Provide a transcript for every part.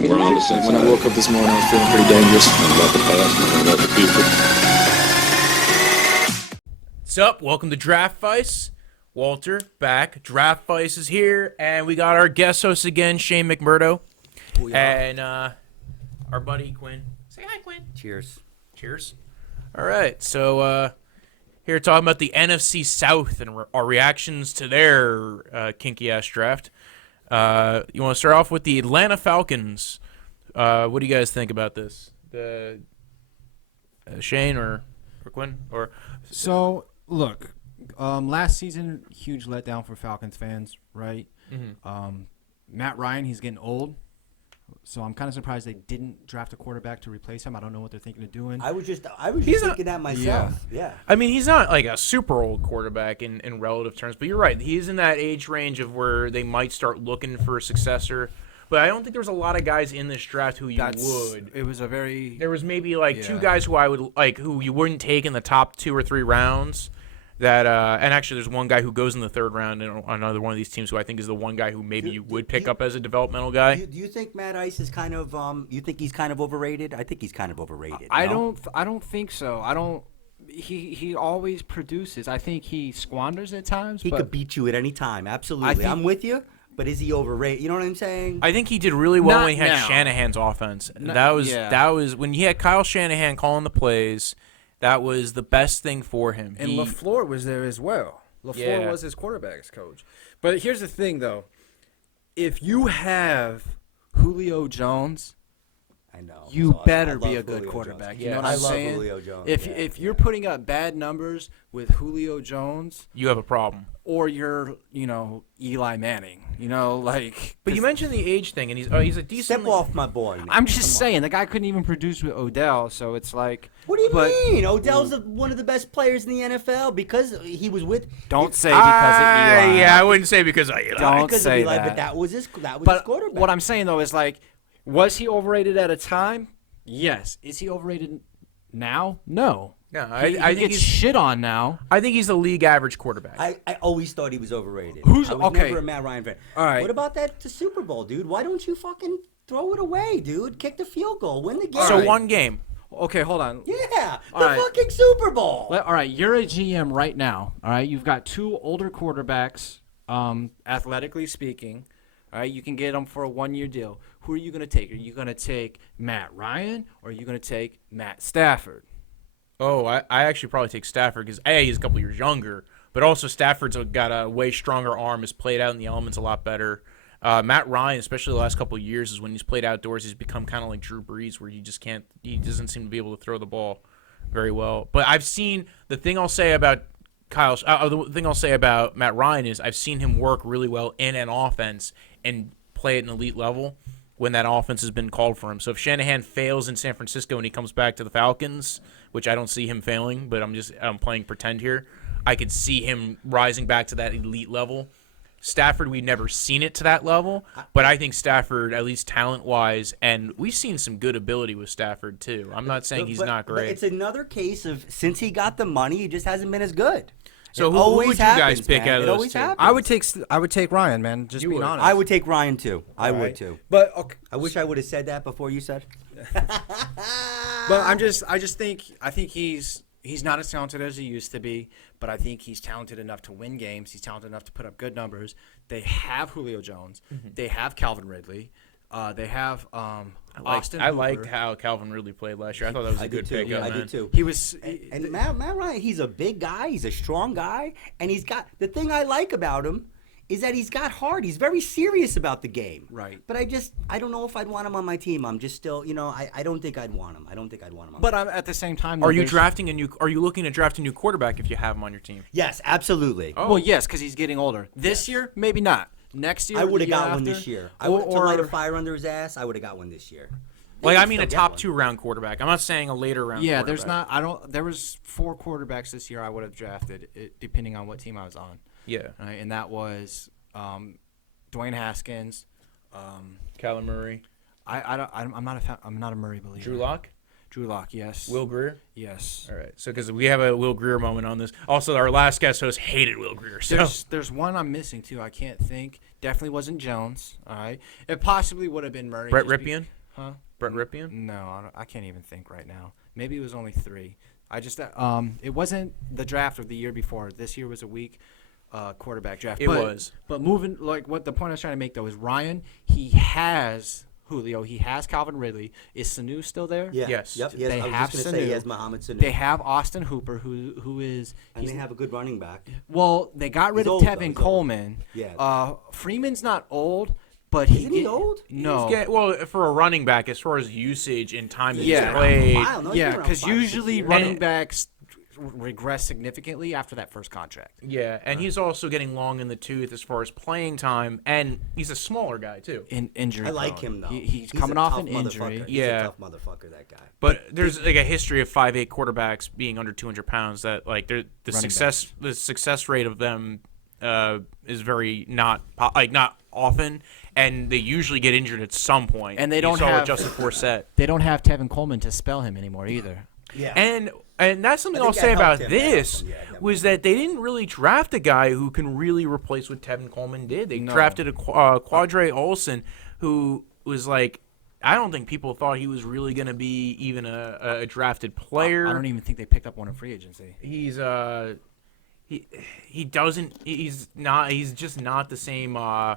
When I woke up this morning, I was feeling pretty dangerous. About the past and about the future. What's up? Welcome to Draftvice. Walter back. Draftvice is here, and we got our guest host again, Shane McMurdo, and our buddy Quinn. Say hi, Quinn. Cheers. Cheers. All right, so here talking about the NFC South and our reactions to their kinky ass draft. You want to start off with the Atlanta Falcons? What do you guys think about this? The Shane or Quinn or so look. Last season, huge letdown for Falcons fans, right? Mm-hmm. Matt Ryan, he's getting old, so I'm kind of surprised they didn't draft a quarterback to replace him. I don't know what they're thinking of doing. I was just thinking that myself. Yeah. I mean, he's not like a super old quarterback in relative terms, but you're right. He's in that age range of where they might start looking for a successor. But I don't think there's a lot of guys in this draft who would. It was a very. There was maybe like two guys who I would like, who you wouldn't take in the top 2 or 3 rounds. That and actually, there's one guy who goes in the 3rd round in another one of these teams who I think is the one guy who maybe you would pick up as a developmental guy. Do you think Matt Ice is kind of? You think he's kind of overrated? I think he's kind of overrated. I don't think so. I don't. He always produces. I think he squanders at times. He could beat you at any time. Absolutely, I'm with you. But is he overrated? You know what I'm saying? I think he did really well when he had Shanahan's offense. That was when he had Kyle Shanahan calling the plays. That was the best thing for him. And LaFleur was there as well. LaFleur was his quarterback's coach. But here's the thing, though. If you have Julio Jones, I know. You better be a Julio good quarterback. Jones. You know what I'm saying? I love Julio Jones. If you're putting up bad numbers with Julio Jones, you have a problem. Or you're, Eli Manning. But you mentioned the age thing, and he's a decent. Step off my boy. Man. I'm just saying, the guy couldn't even produce with Odell, so it's like. What do you mean? Odell's one of the best players in the NFL because he was with. Don't say because of Eli. Yeah, I wouldn't say because of Eli. Don't because say of Eli, that. But that was his quarterback. What I'm saying though is like, was he overrated at a time? Yes. Is he overrated now? No. Yeah, I think he's shit on now. I think he's a league average quarterback. I always thought he was overrated. I was never a Matt Ryan fan. All right. What about that Super Bowl, dude? Why don't you fucking throw it away, dude? Kick the field goal, win the game. So one game. Okay, hold on. Yeah, fucking Super Bowl. All right, you're a GM right now. All right, you've got 2 older quarterbacks, athletically speaking. All right, you can get them for a 1-year deal. Who are you going to take? Are you going to take Matt Ryan or are you going to take Matt Stafford? Oh, I actually probably take Stafford because he's a couple years younger, but also Stafford's got a way stronger arm, has played out in the elements a lot better. Matt Ryan, especially the last couple of years, is when he's played outdoors, he's become kind of like Drew Brees, where he doesn't seem to be able to throw the ball very well. But I've seen the thing I'll say about Matt Ryan is I've seen him work really well in an offense and play at an elite level when that offense has been called for him. So if Shanahan fails in San Francisco and he comes back to the Falcons, which I don't see him failing, but I'm playing pretend here, I could see him rising back to that elite level. Stafford, we've never seen it to that level, but I think Stafford, at least talent-wise, and we've seen some good ability with Stafford too. I'm not saying he's not great. But it's another case of since he got the money, he just hasn't been as good. So who would you guys pick out of those two? I would take Ryan, man. Just being honest. I would take Ryan too. I would too. But okay. I wish I would have said that before you said. But I think he's not as talented as he used to be, but I think he's talented enough to win games. He's talented enough to put up good numbers. They have Julio Jones. Mm-hmm. They have Calvin Ridley. They have Austin. I liked how Calvin Ridley played last year. I thought that was a good pick. Yeah, I did too. He was, and Matt Ryan. He's a big guy. He's a strong guy, and he's got the thing I like about him is that he's got heart. He's very serious about the game. Right. But I don't know if I'd want him on my team. I'm just still, I don't think I'd want him. I don't think I'd want him. But at the same time, are you looking to draft a new quarterback if you have him on your team? Yes, absolutely. Oh. Well, yes, because he's getting older. This year, maybe not. Next year, I would have got one this year. To light a fire under his ass, I would have got one this year. I mean a top 2 round quarterback. I'm not saying a later round. Yeah, there was 4 quarterbacks this year I would have drafted, depending on what team I was on. Yeah, right, and that was Dwayne Haskins, Kyler Murray. I'm not a Murray believer. Drew Lock. Drew Lock, yes. Will Grier? Yes. All right. So because we have a Will Grier moment on this. Also, our last guest host hated Will Grier. So There's one I'm missing, too. I can't think. Definitely wasn't Jones. All right. It possibly would have been Murray. Brett Ripien? Huh? Brett Ripien? No, I can't even think right now. Maybe it was only 3. I just it wasn't the draft of the year before. This year was a weak quarterback draft. It was. But moving, like, what the point I was trying to make, though, is Ryan, he has Julio. He has Calvin Ridley. Is Sanu still there? Yeah. Yes. Yep. He has, They I was have just going to say he Sanu. has Mohamed Sanu. They have Austin Hooper, who is and they have a good running back. well. They got rid He's of old, though. Tevin He's old. Coleman. Yeah. Freeman's not old, but Isn't he old? No. Well, for a running back, as far as usage and time that Yeah. he's played. I don't know. He's Yeah, been around because 5 or 6 usually years. running backs regress significantly after that first contract. Yeah, and he's also getting long in the tooth as far as playing time, and he's a smaller guy, too. Injury. I like prone. him though. He's a coming off tough an injury. motherfucker. He's Yeah. a tough motherfucker. That guy. But there's like a history of 5'8" quarterbacks being under 200 pounds that like the Running success rate of them is very not often, and they usually get injured at some point. And they You don't saw have- with Justin Forsett. They don't have Tevin Coleman to spell him anymore either. Yeah. And that's something I I'll think say that about helped him. That this helped him. Yeah, that was that they didn't really draft a guy who can really replace what Tevin Coleman did. They No. drafted a Qadree Ollison who was like, I don't think people thought he was really going to be even a drafted player. I don't even think they picked up one in free agency. He's just not the same. I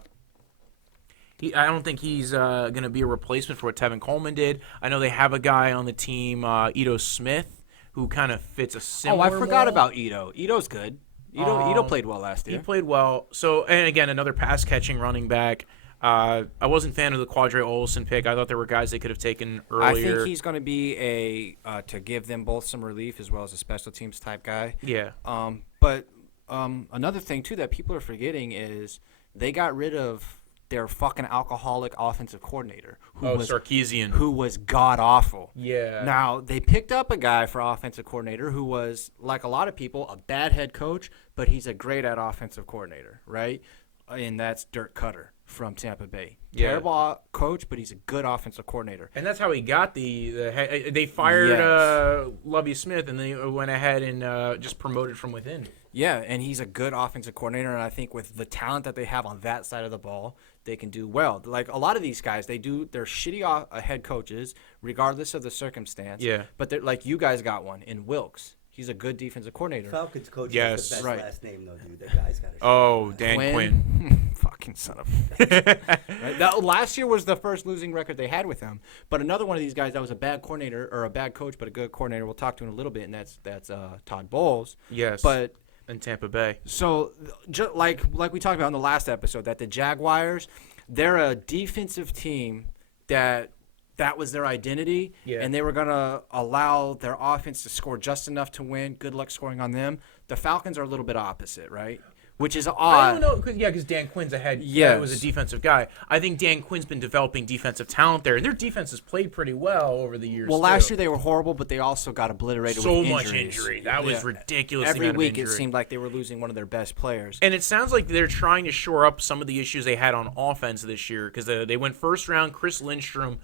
don't think he's going to be a replacement for what Tevin Coleman did. I know they have a guy on the team, Ito Smith, who kind of fits a similar. I forgot mold. about Ito. Ito's good. Ito played well last year. He played well. So, and again, another pass catching running back. I wasn't a fan of the Qadree Ollison pick. I thought there were guys they could have taken earlier. I think he's going to be to give them both some relief as well as a special teams type guy. Yeah. But another thing too that people are forgetting is they got rid of their fucking alcoholic offensive coordinator Sarkisian. who was god awful. Yeah. Now they picked up a guy for offensive coordinator who was, like a lot of people, a bad head coach, but he's a great at offensive coordinator, right? And that's Dirk Cutter from Tampa Bay. Yeah. Terrible coach, but he's a good offensive coordinator. And that's how he got they fired Yes. Lovie Smith, and they went ahead and just promoted from within. Yeah, and he's a good offensive coordinator, and I think with the talent that they have on that side of the ball, they can do well. Like a lot of these guys, they're shitty head coaches, regardless of the circumstance. Yeah. But they're like, you guys got one in Wilkes. He's a good defensive coordinator. Falcons coach Yes. has the best Right. last name though, dude. That guy's got a Oh, Dan Quinn. Fucking son of a bitch. Right? That, last year was the first losing record they had with him. But another one of these guys that was a bad coordinator or a bad coach, but a good coordinator, we'll talk to in a little bit, and that's Todd Bowles. Yes. But in Tampa Bay. so, like we talked about in the last episode, that the Jaguars, they're a defensive team that was their identity, Yeah. and they were going to allow their offense to score just enough to win. Good luck scoring on them. The Falcons are a little bit opposite, right? Which is odd. I don't know, because Dan Quinn's Yes. was a defensive guy. I think Dan Quinn's been developing defensive talent there, and their defense has played pretty well over the years. Well, last year they were horrible, but they also got obliterated so with much injuries. injury. That was Yeah. ridiculous. Every amount of week it injury. seemed like they were losing one of their best players. And it sounds like they're trying to shore up some of the issues they had on offense this year, because they went first round. Chris Lindstrom.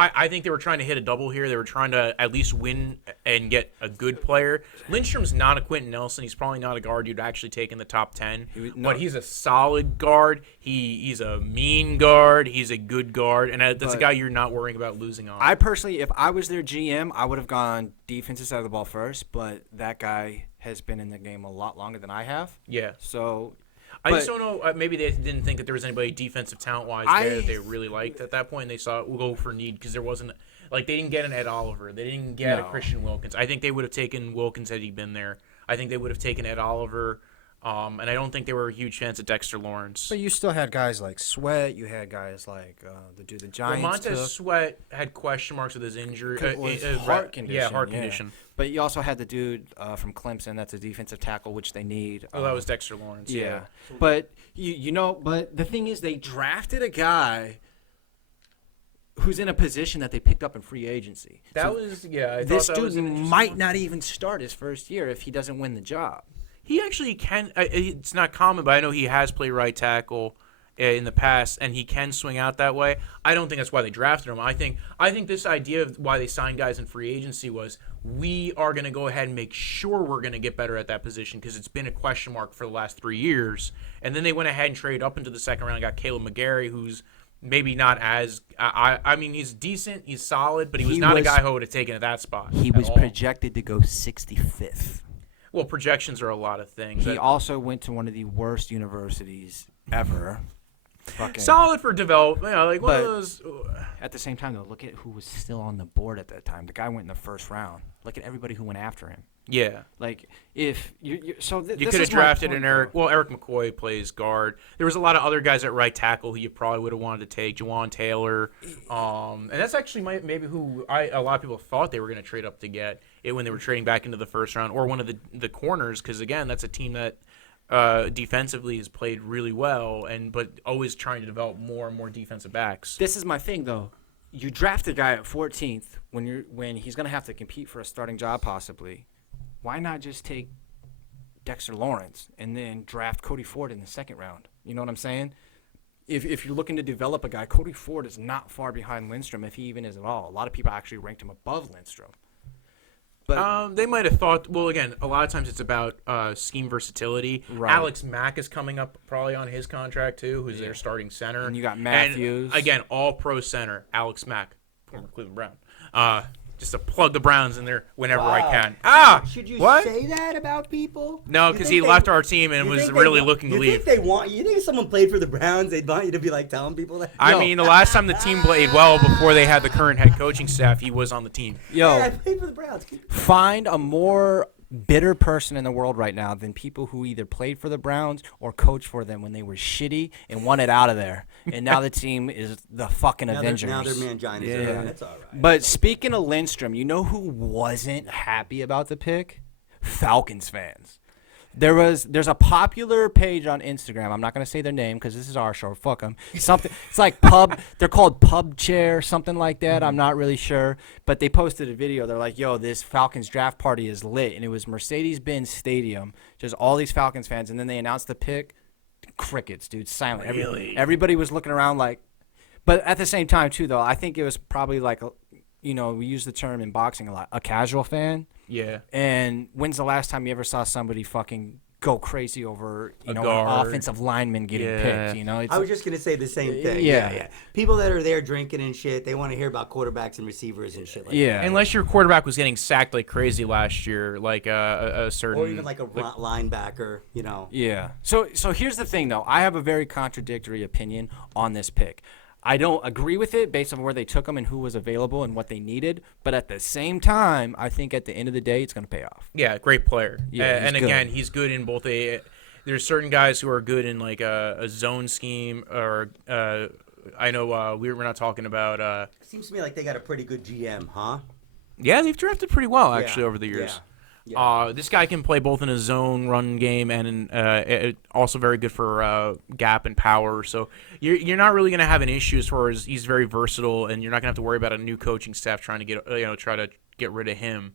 I think they were trying to hit a double here. They were trying to at least win and get a good player. Lindstrom's not a Quentin Nelson. He's probably not a guard you'd actually take in the top 10. But he's a solid guard. He's a mean guard. He's a good guard. And that's a guy you're not worrying about losing on. I personally, if I was their GM, I would have gone defensive side of the ball first, but that guy has been in the game a lot longer than I have. Yeah. So I just don't know. Maybe they didn't think that there was anybody defensive talent-wise there that they really liked at that point. They saw we'll go for need because there wasn't – like they didn't get an Ed Oliver. They didn't get a Christian Wilkins. I think they would have taken Wilkins had he been there. I think they would have taken Ed Oliver. And I don't think they were a huge fans of Dexter Lawrence. But you still had guys like Sweat. You had guys like the dude the Giants Montez took. Sweat had question marks with his injury. Heart condition. Yeah, heart condition. But you also had the dude from Clemson that's a defensive tackle, which they need. Oh, that was Dexter Lawrence. Yeah. But but the thing is, they drafted a guy who's in a position that they picked up in free agency. This dude might not even start his first year if he doesn't win the job. He actually can. It's not common, but I know he has played right tackle, in the past, and he can swing out that way. I don't think that's why they drafted him. I think this idea of why they signed guys in free agency was we are going to go ahead and make sure we're going to get better at that position because it's been a question mark for the last 3 years. And then they went ahead and traded up into the second round and got Kaleb McGary, who's maybe not as I mean, he's decent, he's solid, but he was not a guy who would have taken at that spot. He was projected to go 65th. Well, projections are a lot of things. He also went to one of the worst universities ever. Solid for development, like one of those. At the same time, though, look at who was still on the board at that time. The guy went in the first round. Look at everybody who went after him. Yeah. Like, if you could have drafted an Eric McCoy plays guard. There was a lot of other guys at right tackle who you probably would have wanted to take. Juwan Taylor. And that's actually maybe who a lot of people thought they were going to trade up to get it when they were trading back into the first round, or one of the corners, because, again, that's a team that defensively has played really well, but always trying to develop more and more defensive backs. This is my thing, though. You draft a guy at 14th when he's going to have to compete for a starting job possibly. Why not just take Dexter Lawrence and then draft Cody Ford in the second round? You know what I'm saying? If you're looking to develop a guy, Cody Ford is not far behind Lindstrom, if he even is at all. A lot of people actually ranked him above Lindstrom. But they might have thought, well, again, a lot of times it's about scheme versatility. Right. Alex Mack is coming up probably on his contract, too, who's their starting center. And you got Matthews. And, again, all-pro center, Alex Mack, former Cleveland Brown. Just to plug the Browns in there whenever I can. Should you what? say that about people? No, because he left our team and was really looking to leave. You think if someone played for the Browns, they'd want you to be like telling people that? I mean, the last time the team played well before they had the current head coaching staff, he was on the team. Yeah, I played for the Browns. Find a more bitter person in the world right now than people who either played for the Browns or coached for them when they were shitty and wanted out of there. And now the team is the fucking Avengers. Now they're Manginas around. It's all right. But speaking of Lindstrom, you know who wasn't happy about the pick? Falcons fans. There's a popular page on Instagram. I'm not going to say their name because this is our show. Fuck them. Something. It's like Pub. They're called Pub Chair, something like that. I'm not really sure. But they posted a video. They're like, yo, this Falcons draft party is lit. And it was Mercedes-Benz Stadium. Just all these Falcons fans. And then they announced the pick. Crickets, dude. Silent. Really? Everybody was looking around like. But at the same time, too, though, I think it was probably like, we use the term in boxing a lot, a casual fan. Yeah. And when's the last time you ever saw somebody fucking go crazy over, an offensive lineman getting picked? I was just going to say the same thing. Yeah. People that are there drinking and shit, they want to hear about quarterbacks and receivers and shit like that. Unless your quarterback was getting sacked like crazy last year, like a certain... Or even like a linebacker, Yeah. So here's the thing, though. I have a very contradictory opinion on this pick. I don't agree with it based on where they took them and who was available and what they needed. But at the same time, I think at the end of the day, it's going to pay off. Yeah, great player. Yeah, and again, he's good in both there's certain guys who are good in like a zone scheme or I know we're not talking about. Seems to me like they got a pretty good GM, huh? Yeah, they've drafted pretty well actually over the years. Yeah. This guy can play both in a zone run game and also very good for gap and power. So you're not really going to have an issue as far as he's very versatile, and you're not going to have to worry about a new coaching staff trying to get rid of him.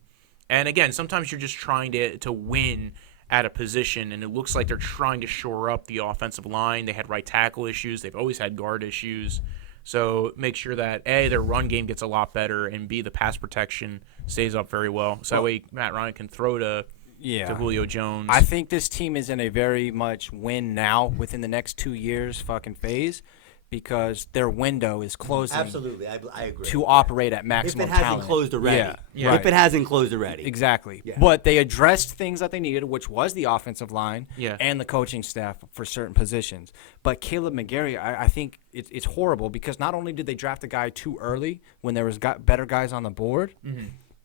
And again, sometimes you're just trying to win at a position, and it looks like they're trying to shore up the offensive line. They had right tackle issues. They've always had guard issues. So make sure that, A, their run game gets a lot better, and B, the pass protection stays up very well. So that way Matt Ryan can throw to Julio Jones. I think this team is in a very much win now within the next 2 years fucking phase because their window is closing. Absolutely, I agree. To operate at maximum talent. If it hasn't closed already. Yeah. Right. If it hasn't closed already. Exactly. Yeah. But they addressed things that they needed, which was the offensive line and the coaching staff for certain positions. But Kaleb McGary, I think it's horrible because not only did they draft a guy too early when there was better guys on the board,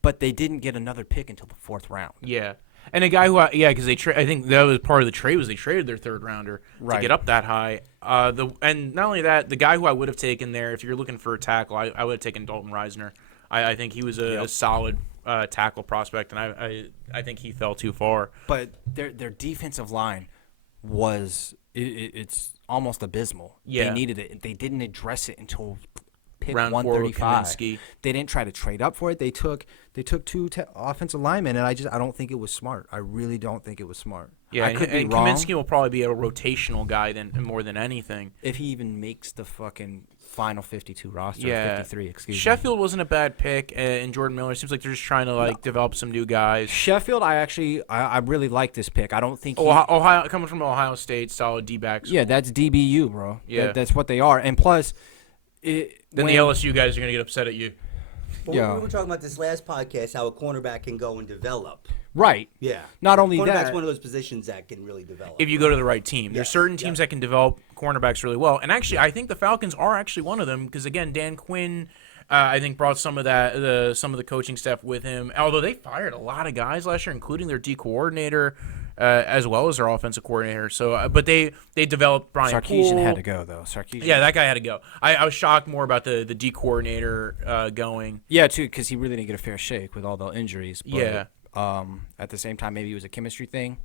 but they didn't get another pick until the fourth round. Yeah. And a guy who, because I think that was part of the trade was they traded their third rounder to get up that high. And not only that, the guy who I would have taken there, if you're looking for a tackle, I would have taken Dalton Reisner. I think he was a solid tackle prospect, and I think he fell too far. But their defensive line was it's almost abysmal. Yeah. They needed it. They didn't address it until pick Round 4 with 135. Cominksy. They didn't try to trade up for it. They took two offensive linemen, and I don't think it was smart. I really don't think it was smart. Yeah, I could be and wrong. Cominksy will probably be a rotational guy more than anything. If he even makes the fucking final 52 roster, Yeah, 53, excuse me. Sheffield wasn't a bad pick, and Jordan Miller seems like they're just trying to develop some new guys. Sheffield, I really like this pick. I don't think Ohio coming from Ohio State, solid D-backs. Yeah, that's DBU, bro. Yeah. That's what they are. And plus, Then the LSU guys are gonna get upset at you. But Yeah. we were talking about this last podcast, how a cornerback can go and develop. right. Yeah. Not only Cornerback's that, one of those positions that can really develop. If you go to the right team, there's Yes, certain teams that can develop cornerbacks really well. And actually, I think the Falcons are actually one of them because again, Dan Quinn, I think brought some of some of the coaching staff with him. Although they fired a lot of guys last year, including their D coordinator. As well as their offensive coordinator. So, but they developed Brian Sarkisian Poole. had to go, though. Sarkisian. Yeah, that guy had to go. I was shocked more about the D coordinator going. Yeah, too, because he really didn't get a fair shake with all the injuries. But, Yeah. At the same time, maybe it was a chemistry thing.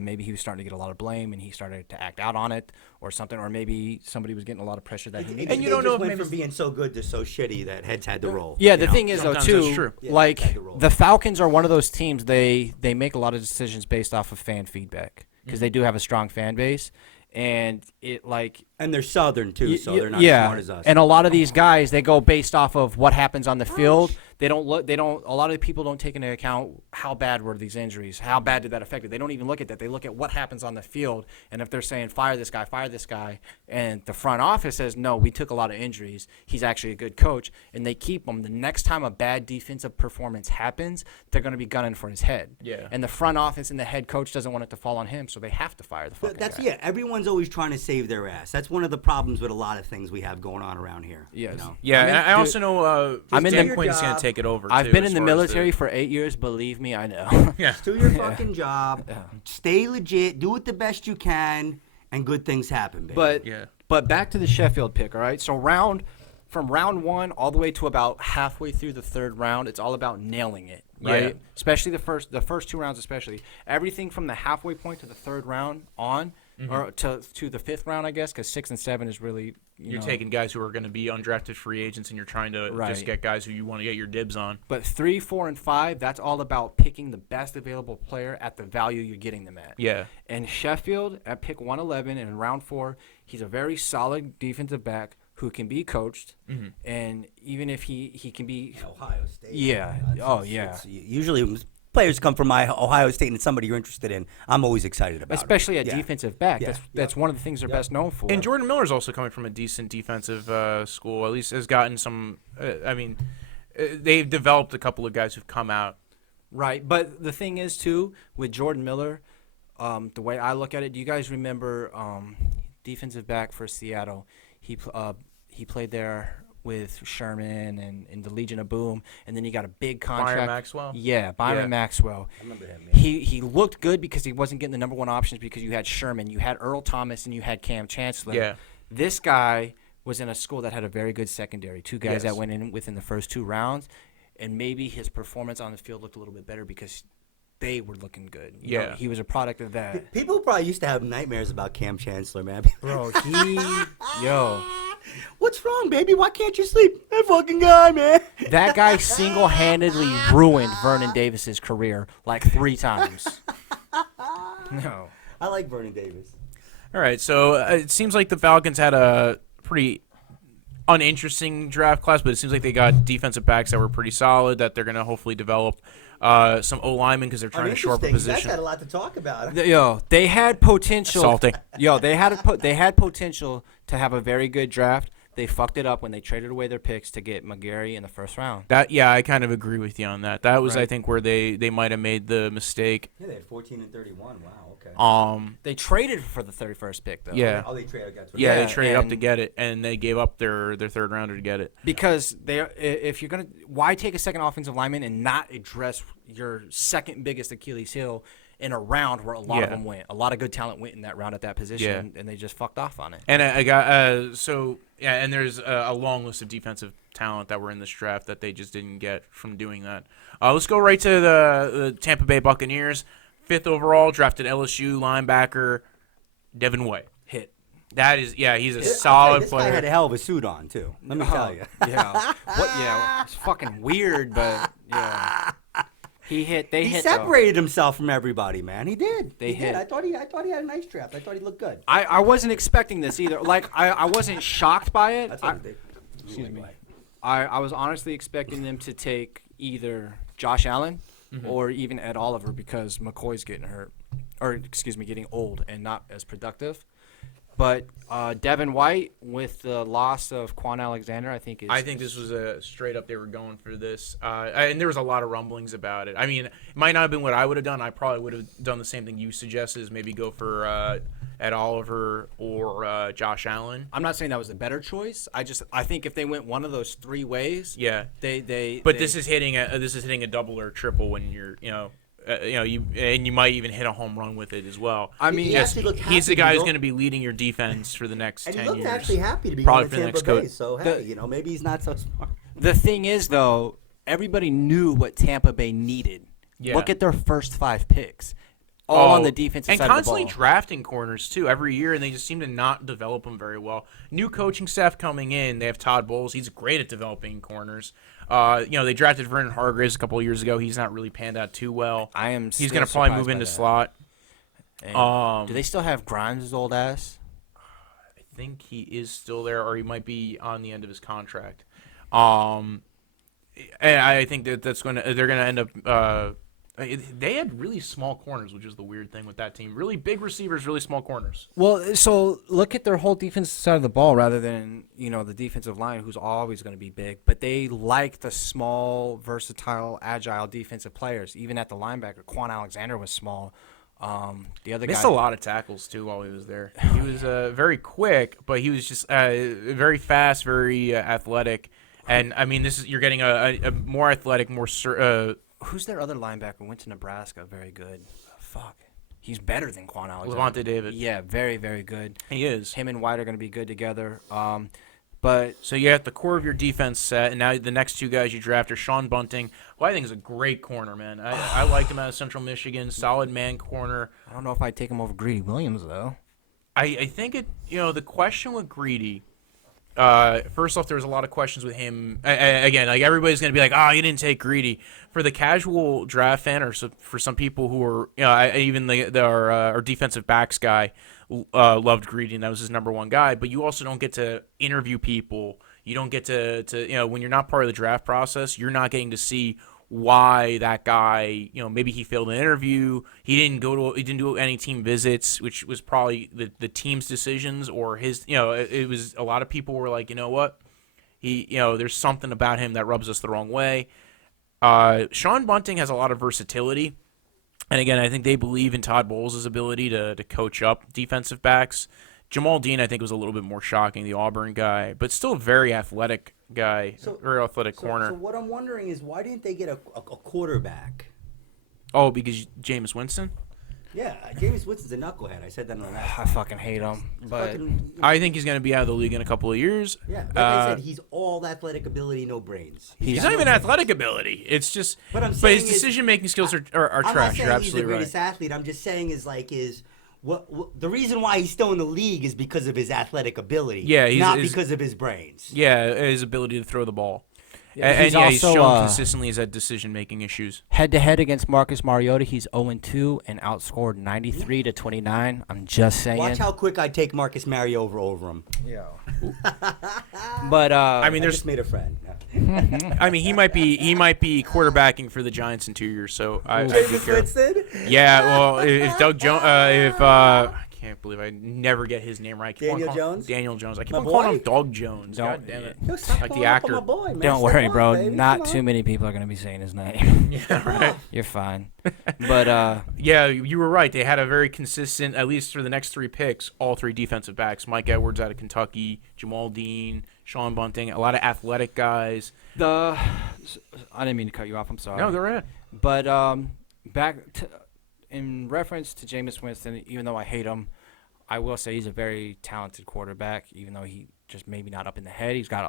Maybe he was starting to get a lot of blame, and he started to act out on it or something. Or maybe somebody was getting a lot of pressure that he needed. And you they don't know just if went maybe- from being so good to so shitty that heads had to roll. Yeah, you the know? thing is, though, Sometimes too, that's true. Yeah, like, had to roll. the Falcons are one of those teams, they make a lot of decisions based off of fan feedback because they do have a strong fan base. And it, like... And they're Southern, too, so they're not yeah. as smart as us. And a lot of these guys, they go based off of what happens on the field. A lot of people don't take into account how bad were these injuries, how bad did that affect it. They don't even look at that. They look at what happens on the field, and if they're saying fire this guy, and the front office says no, we took a lot of injuries, he's actually a good coach, and they keep him. The next time a bad defensive performance happens, they're going to be gunning for his head. Yeah. And the front office and the head coach doesn't want it to fall on him, so they have to fire the fucking That's guy. yeah. Everyone's always trying to save their ass. That's one of the problems with a lot of things we have going on around here. Yes. You know? Yeah, and I also know I'm in Dan the- Quinn's going job. to take it over, I've too, been as in the far as military for 8 years. Believe me, I know. Yeah. Do your fucking job. Stay legit. Do it the best you can, and good things happen, baby. But Yeah. but back to the Sheffield pick, all right? So from round 1 all the way to about halfway through the third round, it's all about nailing it, right? Yeah. Especially the first 2 rounds, especially. Everything from the halfway point to the third round on, or to the fifth round, I guess, because 6 and 7 is really You're taking guys who are going to be undrafted free agents, and you're trying to Right. just get guys who you want to get your dibs on. But 3, 4, and 5, that's all about picking the best available player at the value you're getting them at. Yeah. And Sheffield at pick 111 and in round 4, he's a very solid defensive back who can be coached, and even if he can be, Ohio State. yeah, Usually, when players come from Ohio State and it's somebody you're interested in, I'm always excited about. especially them. at Yeah. defensive back. Yeah. That's one of the things they're best known for. And Jordan Miller's also coming from a decent defensive school. At least has gotten some. They've developed a couple of guys who've come out. Right, but the thing is too with Jordan Miller, the way I look at it, do you guys remember defensive back for Seattle? He played there with Sherman and the Legion of Boom, and then he got a big contract. Byron Maxwell? Yeah, Byron Yeah. Maxwell. I remember him. He looked good because he wasn't getting the number 1 options because you had Sherman, you had Earl Thomas, and you had Cam Chancellor. Yeah. This guy was in a school that had a very good secondary. 2 guys Yes. that went in within the first 2 rounds, and maybe his performance on the field looked a little bit better because they were looking good. You know, Yeah. he was a product of that. People probably used to have nightmares about Cam Chancellor, man. Bro, yo, What's wrong, baby? Why can't you sleep? That fucking guy, man. that guy single-handedly ruined Vernon Davis's career like 3 times. No. I like Vernon Davis. All right, so it seems like the Falcons had a pretty uninteresting draft class, but it seems like they got defensive backs that were pretty solid that they're going to hopefully develop. Some O-linemen because they're trying to shore up a Interesting. That's position. had a lot to talk about. Yo, they had potential. Salty. Yo, they had potential to have a very good draft. They fucked it up when they traded away their picks to get McGary in the first round. I kind of agree with you on that. That was, Right. I think, where they might have made the mistake. Yeah, they had 14 and 31. Wow, okay. They traded for the 31st pick though. Yeah. Oh, they traded. That's what Yeah, Yeah, they traded up to and- get it, and they gave up their third rounder to get it. Because if you're gonna, why take a second offensive lineman and not address your second biggest Achilles heel in a round where a lot of Yeah. them went, a lot of good talent went in that round at that position, and they just fucked off on it. And I got and there's a long list of defensive talent that were in this draft that they just didn't get from doing that. Let's go right to the Tampa Bay Buccaneers. 5th overall, drafted LSU linebacker Devin White. Hit. That is, yeah, he's a I'll tell you, solid this guy player. had a hell of a suit on too. Let me tell you. Yeah. Yeah, it's fucking weird, but yeah. He He separated himself from everybody, man. He did. They He hit. did. I thought he had a nice draft. I thought he looked good. I wasn't expecting this either. Like I wasn't shocked by it. That's what they. Excuse me. I was honestly expecting them to take either Josh Allen or even Ed Oliver because McCoy's getting hurt, or excuse me, getting old and not as productive. But Devin White, with the loss of Quan Alexander, I think this was a straight up. They were going for this, and there was a lot of rumblings about it. I mean, it might not have been what I would have done. I probably would have done the same thing you suggested, is maybe go for Ed Oliver or Josh Allen. I'm not saying that was the better choice. I think if they went one of those three ways, Yeah, this is hitting a double or triple when you're you might even hit a home run with it as well. I mean, He actually looked he's the happy, guy you who's know? going to be leading your defense for the next And 10 he looked years. actually happy to be Probably going for to the Tampa next Bay. coach. So hey, maybe he's not so smart. the thing is though, everybody knew what Tampa Bay needed. Yeah. Look at their first 5 picks, all on the defensive and side of the constantly ball. drafting corners too every year, and they just seem to not develop them very well. New coaching staff coming in, they have Todd Bowles. He's great at developing corners. They drafted Vernon Hargreaves a couple of years ago. He's not really panned out too well. He's going to probably move into slot. Do they still have Grimes' old ass? I think he is still there, or he might be on the end of his contract. And I think they're going to end up. They had really small corners, which is the weird thing with that team. Really big receivers, really small corners. Well, so look at their whole defensive side of the ball rather than, the defensive line, who's always going to be big. But they like the small, versatile, agile defensive players. Even at the linebacker, Quan Alexander was small. The other Missed guy a lot of tackles, too, while he was there. He was very quick, but he was just very fast, very athletic. And, I mean, you're getting a more athletic, more who's their other linebacker? Went to Nebraska. Very good. Fuck. He's better than Quan Alexander. Levante David. Yeah, very, very good. He is. Him and White are going to be good together. So you got the core of your defense set, and now the next two guys you draft are Sean Bunting, who I think is a great corner, man. I liked him out of Central Michigan, solid man corner. I don't know if I'd take him over Greedy Williams, though. I think the question with Greedy, first off, there was a lot of questions with him. Again, like everybody's going to be like, oh, you didn't take Greedy. For the casual draft fan, or for some people who are, even our defensive backs guy loved Greedy, and that was his number one guy. But you also don't get to interview people. You don't get to when you're not part of the draft process, you're not getting to see why that guy, maybe he failed an interview. He didn't do any team visits, which was probably the team's decisions or his. It was a lot of people were like, you know what, there's something about him that rubs us the wrong way. Sean Bunting has a lot of versatility, and again, I think they believe in Todd Bowles' ability to coach up defensive backs. Jamal Dean, I think, was a little bit more shocking, the Auburn guy, but still a very athletic guy, very athletic corner. So what I'm wondering is, why didn't they get a quarterback? Oh, because Jameis Winston? Yeah, Jameis Winston's a knucklehead. I said that on the last. I fucking hate him. But I think he's going to be out of the league in a couple of years. Yeah, like I said, he's all athletic ability, no brains. He's not even athletic ability. It's just, but his decision-making skills are trash. I'm not saying You're he's the absolutely greatest right. athlete. I'm just saying what the reason why he's still in the league is because of his athletic ability. Yeah, not because of his brains. Yeah, his ability to throw the ball. Yeah, he's also, shown consistently he's had decision-making issues. Head-to-head against Marcus Mariota, he's 0-2 and outscored 93-29. I'm just saying. Watch how quick I take Marcus Mariota over him. Yeah. But I just made a friend. I mean, he might be quarterbacking for the Giants in 2 years. So I'd be careful. Winston? Yeah, well, if Doug Jones, I can't believe I never get his name right. Daniel Jones? Daniel Jones. I keep My on calling boy? him Doug Jones. Don't- God damn it. Yo, stop Like the pulling up on actor. my boy, man. Don't Step worry, on, bro. baby. Not Come too on. many people are going to be saying his name. Yeah, right. You're fine. But Yeah, you were right. They had a very consistent, at least for the next three picks, all three defensive backs. Mike Edwards out of Kentucky, Jamal Dean, Sean Bunting, a lot of athletic guys. I didn't mean to cut you off. I'm sorry. No, they're right. But in reference to Jameis Winston, even though I hate him, I will say he's a very talented quarterback, even though he just maybe not up in the head. He's got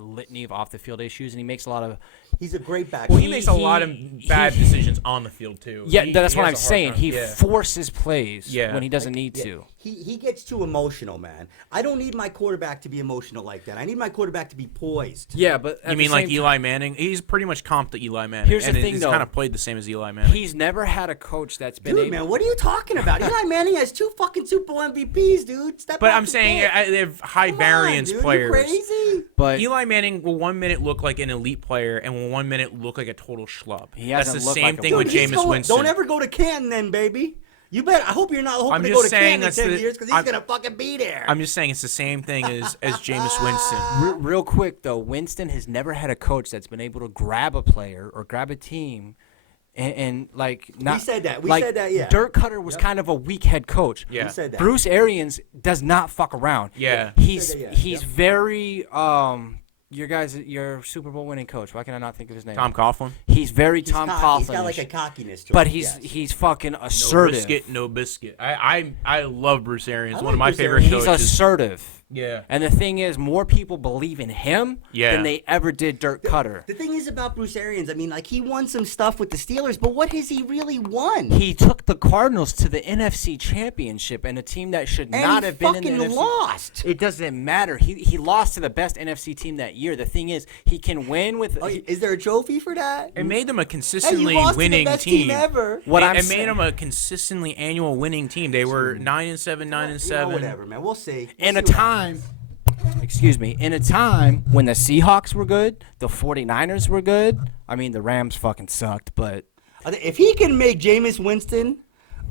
a litany of off the field issues, and he makes a lot of. He's a great back. Well, he makes a lot of bad decisions on the field too. Yeah, that's he what has I'm a hard saying. time. He forces plays when he doesn't need to. He gets too emotional, man. I don't need my quarterback to be emotional like that. I need my quarterback to be poised. Yeah, but You mean like Eli Manning? He's pretty much comped to Eli Manning. Here's the thing, he's though. kind of played the same as Eli Manning. He's never had a coach that's been Dude, man, what are you talking about? Eli Manning has 2 fucking Super Bowl MVPs, dude. Step But off I'm the saying dick. they have high Come variance on, dude. players. You crazy? But Eli Manning will 1 minute look like an elite player and will 1 minute look like a total schlub. He That's hasn't the looked same like a thing Dude, with he's Jameis going- Winston. Don't ever go to Canton then, baby. You bet. I hope you're not hoping I'm to just go to saying Canton in 10 that's years because he's going to fucking be there. I'm just saying it's the same thing as Jameis Winston. real quick though, Winston has never had a coach that's been able to grab a player or grab a team. And like not, said that. We like, said that, yeah. Dirk Cutter was kind of a weak head coach. Yeah. We said that. Bruce Arians does not fuck around. Yeah. He's said that, yeah. he's very your Super Bowl winning coach. Why can I not think of his name? Tom Coughlin. He's very He's Tom cocky. Coughlin. He's got like a cockiness to him. but yes. he's fucking No assertive. biscuit, no biscuit. I love Bruce Arians. I One of like my Bruce favorite Arians. He's coaches. assertive. Yeah. And the thing is, more people believe in him Yeah. than they ever did Dirk Cutter. The thing is about Bruce Arians, I mean, like, he won some stuff with the Steelers, but what has he really won? He took the Cardinals to the NFC Championship and a team that should And not he have been in the fucking NFC. lost. It doesn't matter. He lost to the best NFC team that year. The thing is, he can win with. Oh, is there a trophy for that? It made them a Hey, you consistently lost to the winning best team team. ever. What it I'm made saying- them a consistently annual winning team. They were 9-7, 9-7. Whatever, man. We'll see. We'll in a see what time, excuse me, in a time when the Seahawks were good, the 49ers were good. I mean, the Rams fucking sucked, but happens. If he can make Jameis Winston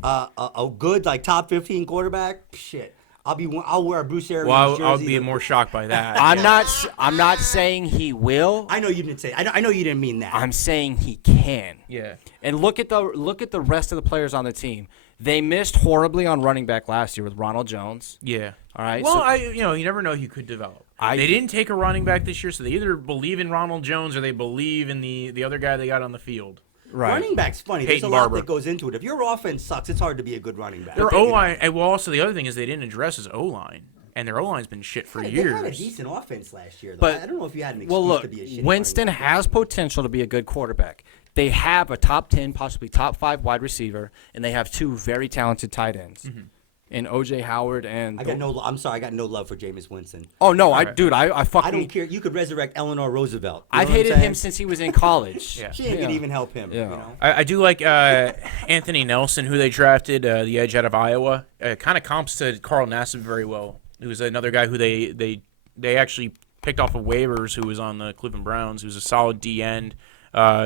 a good, like, top 15 quarterback, shit. I'll wear a Bruce Arians Well, jersey. I'll be more shocked by that. I'm not saying he will. I know you didn't say. I know you didn't mean that. I'm saying he can. Yeah. And look at the rest of the players on the team. They missed horribly on running back last year with Ronald Jones. Yeah. All right. Well, so- you never know who could develop. They didn't take a running back this year, so they either believe in Ronald Jones or they believe in the other guy they got on the field. right. Running back's funny. Peyton There's a lot Barber. that goes into it. If your offense sucks, it's hard to be a good running back. Their O-line, and well, also the other thing is they didn't address his O-line, and their O-line's been shit for They years. had a decent offense last year, though. But- I don't know if you had an excuse Well, look, to be a shitty Winston running back. has potential to be a good quarterback. They have a top 10, possibly top 5 wide receiver, and they have 2 very talented tight ends. Mm-hmm. In O.J. Howard and I'm sorry, I got no love for Jameis Winston. oh no, I I fucking don't care. You could resurrect Eleanor Roosevelt. You I've know what I'm hated saying? him since he was in college. Yeah. She ain't gonna even help him. Yeah. You know? I do like Anthony Nelson, who they drafted, the edge out of Iowa. Kind of comps to Carl Nassib very well. He was another guy who they actually picked off of waivers, who was on the Cleveland Browns, who's a solid D end.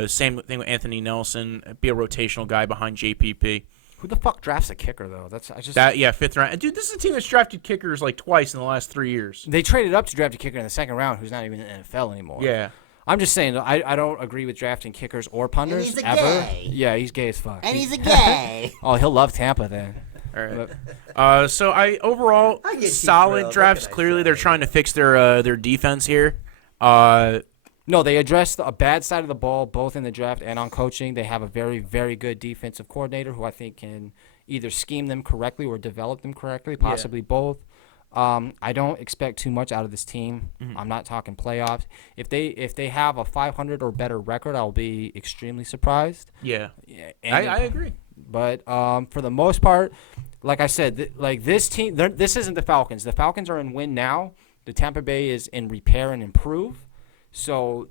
Same thing with Anthony Nelson, be a rotational guy behind JPP. Who the fuck drafts a kicker though? Fifth round. Dude, this is a team that's drafted kickers like twice in the last 3 years. They traded up to draft a kicker in the second round who's not even in the NFL anymore. Yeah. I'm just saying, I don't agree with drafting kickers or punters he's a ever. gay. Yeah, he's gay as fuck. And he's a gay. Oh, he'll love Tampa then. All right. So overall I get you solid thrilled. drafts. What can I Clearly, say? they're trying to fix their defense here. No, they addressed a bad side of the ball both in the draft and on coaching. They have a very, very good defensive coordinator who I think can either scheme them correctly or develop them correctly, possibly both. I don't expect too much out of this team. I'm not talking playoffs. If they have a 500 or better record, I'll be extremely surprised. Yeah. And I agree. But for the most part, like I said, this team, this isn't the Falcons. The Falcons are in win now. The Tampa Bay is in repair and improve. So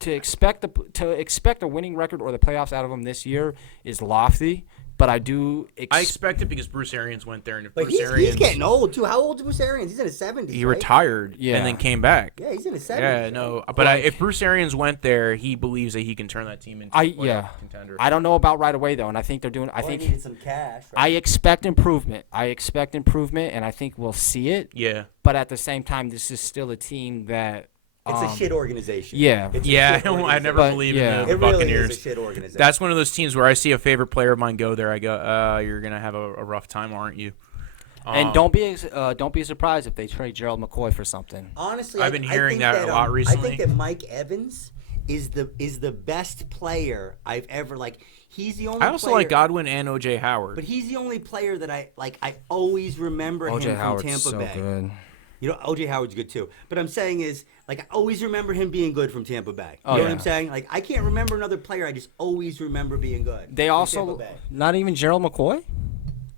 to expect a winning record or the playoffs out of them this year is lofty. But I do. I expect it because Bruce Arians went there, and if But Bruce he's Arians getting old too. How old is Bruce Arians? He's in his 70s. he right? retired, Yeah. and then came back. Yeah, he's in his 70s. Yeah, right? no, but if Bruce Arians went there, he believes that he can turn that team into a playoff contender. I don't know about right away though, and I think they're doing. I Well, he think needed some cash. I Right? expect improvement. And I think we'll see it. Yeah. But at the same time, this is still a team that. It's a shit organization. yeah. It's a Yeah, shit I organization. never But, believe yeah. in the It really Buccaneers. is a shit organization. That's one of those teams where I see a favorite player of mine go there. I go, you're gonna have a rough time, aren't you? And don't be surprised if they trade Gerald McCoy for something. Honestly, I've been hearing I think that a lot recently. I think that Mike Evans is the best player I've ever He's the only. I also player, like Godwin and O.J. Howard. but he's the only player that I always remember him O.J. from Howard's Tampa so Bay. good. You know, O.J. Howard's good too. But I'm saying is, like, I always remember him being good from Tampa Bay. You know what I'm saying? Like, I can't remember another player. I just always remember being good. They from also Tampa Bay. not even Gerald McCoy.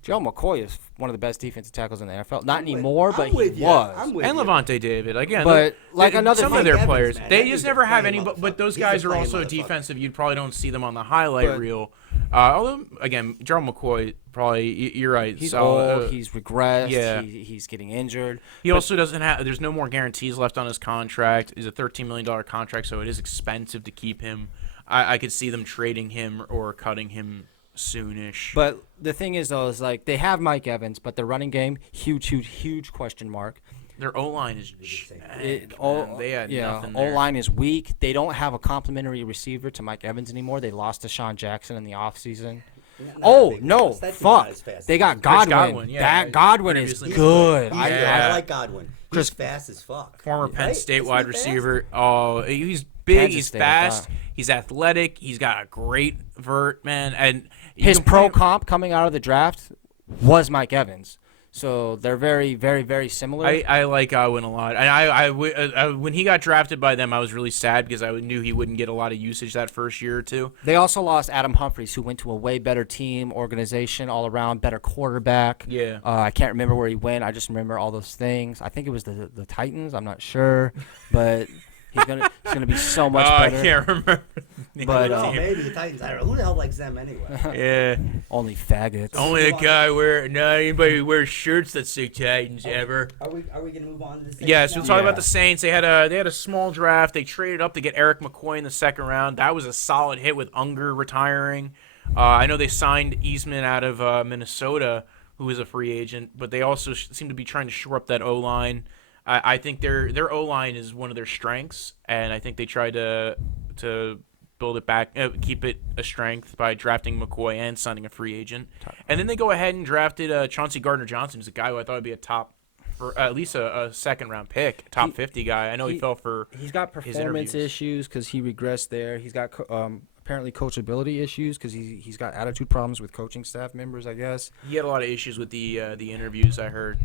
Gerald McCoy is one of the best defensive tackles in the NFL. Not anymore, but he was. I'm with And you. Levante David again. But, like, another some thing- of their Mike Evans, players, man, they that just dude's never a have playing any. But motherfucker. those He's a guys are playing also motherfucker. defensive. You probably don't see them on the highlight reel. Although again, Gerald McCoy probably you're right. He's so, old. He's regressed. yeah. He's getting injured. He also doesn't have. There's no more guarantees left on his contract. It's a $13 million contract, so it is expensive to keep him. I could see them trading him or cutting him soonish. But the thing is, though, is like they have Mike Evans, but the running game, huge question mark. Their O line is they had nothing O there. line is weak. They don't have a complimentary receiver to Mike Evans anymore. They lost to Sean Jackson in the offseason. Not a big No, loss. That's fuck! not as fast They as got Chris Godwin. yeah. That Godwin is Previously- good. He's good. Yeah. I like Godwin. He's fast as fuck. Former Penn Right? State Isn't wide he fast? receiver. Oh, he's big. Kansas He's State, fast. I thought. He's athletic. He's got a great vert, man. And you His can pro play- comp coming out of the draft was Mike Evans. So they're very, very, very similar. I like Godwin a lot. And I when he got drafted by them, I was really sad because I knew he wouldn't get a lot of usage that first year or two. They also lost Adam Humphries, who went to a way better team, organization, all around, better quarterback. Yeah. I can't remember where he went. I just remember all those things. I think it was the Titans. I'm not sure, but he's gonna be so much I better. can't remember. But, No, maybe the Titans. I don't know. Who the hell likes them anyway? Yeah. Only faggots. Only the guy not anybody who wears shirts that say Titans ever. Are we gonna move on to the Saints Yeah, so now? we'll talk about the Saints. They had a small draft. They traded up to get Eric McCoy in the second round. That was a solid hit with Unger retiring. I know they signed Eastman out of Minnesota, who is a free agent, but they also seem to be trying to shore up that O-line. I think their O-line is one of their strengths, and I think they tried to build it back, keep it a strength by drafting McCoy and signing a free agent. And then they go ahead and drafted Chauncey Gardner-Johnson, who's a guy who I thought would be a top, for at least a second-round pick, top 50 guy. I know he fell for He's got his performance interviews. issues because he regressed there. He's got apparently coachability issues because he's got attitude problems with coaching staff members, I guess. He had a lot of issues with the interviews, I heard.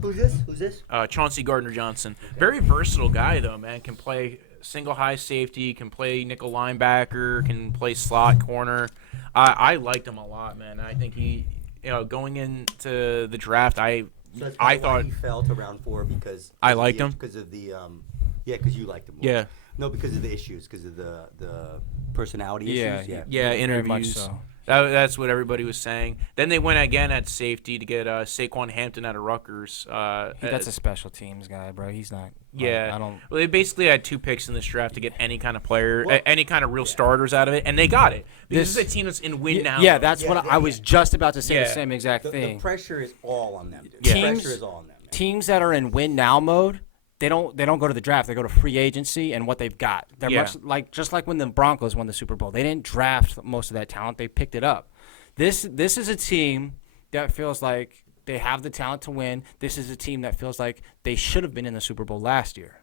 Who's this? Chauncey Gardner-Johnson. Very versatile guy, though, man. Can play single high safety, can play nickel linebacker, can play slot corner. I liked him a lot, man. I think he, going into the draft, So that's I probably why thought he fell to round 4 because I liked him. because of the because you liked him more. Yeah. No, because of the issues, because of the personality issues. interviews. much so. That's what everybody was saying. Then they went again at safety to get Saquon Hampton out of Rutgers. That's a special teams guy, bro. He's not. Yeah. I don't. Well, they basically had 2 picks in this draft to get any kind of player, any kind of real starters out of it, and they got it. Because this is a team that's in win now. Yeah, that's Yeah, what I was just about to say. Yeah. The same exact The thing. pressure is all on them. Yeah. The Teams- pressure is all on them. Man. Teams that are in win now mode, they don't go to the draft. They go to free agency and what they've got. They're Yeah. much just like when the Broncos won the Super Bowl. They didn't draft most of that talent. They picked it up. This is a team that feels like they have the talent to win. This is a team that feels like they should have been in the Super Bowl last year.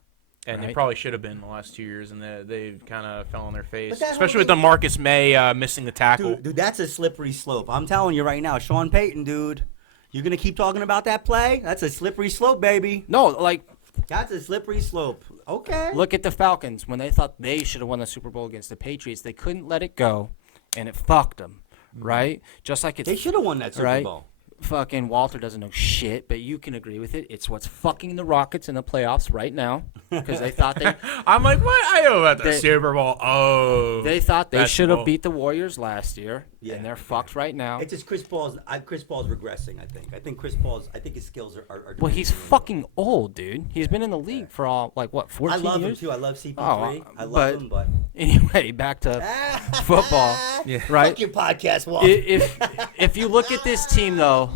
And they Right. probably should have been the last 2 years, and they kind of fell on their face, But that especially whole with the thing- Marcus May missing the tackle. Dude, that's a slippery slope. I'm telling you right now, Sean Payton, dude. You're gonna keep talking about that play? That's a slippery slope, baby. No, like That's a slippery slope. Okay. look at the Falcons when they thought they should have won the Super Bowl against the Patriots. They couldn't let it go, and it fucked them. Right? Just like it's They should have won that Super right? Bowl. Fucking Walter doesn't know shit, but you can agree with it. It's what's fucking the Rockets in the playoffs right now because they thought they I'm like, what? I know about the They- Super Bowl. Oh, they thought they should have basketball. beat the Warriors last year, Yeah. and they're fucked right now. It's just Chris Paul's regressing. I think Chris Paul's. I think his skills are Well, he's fucking old, dude. He's been in the league for all like what 14 I love him years. too. I love CP3. Oh, I love but- him, but Anyway, back to football. Right? Fuck your podcast, Walt. If you look at this team though,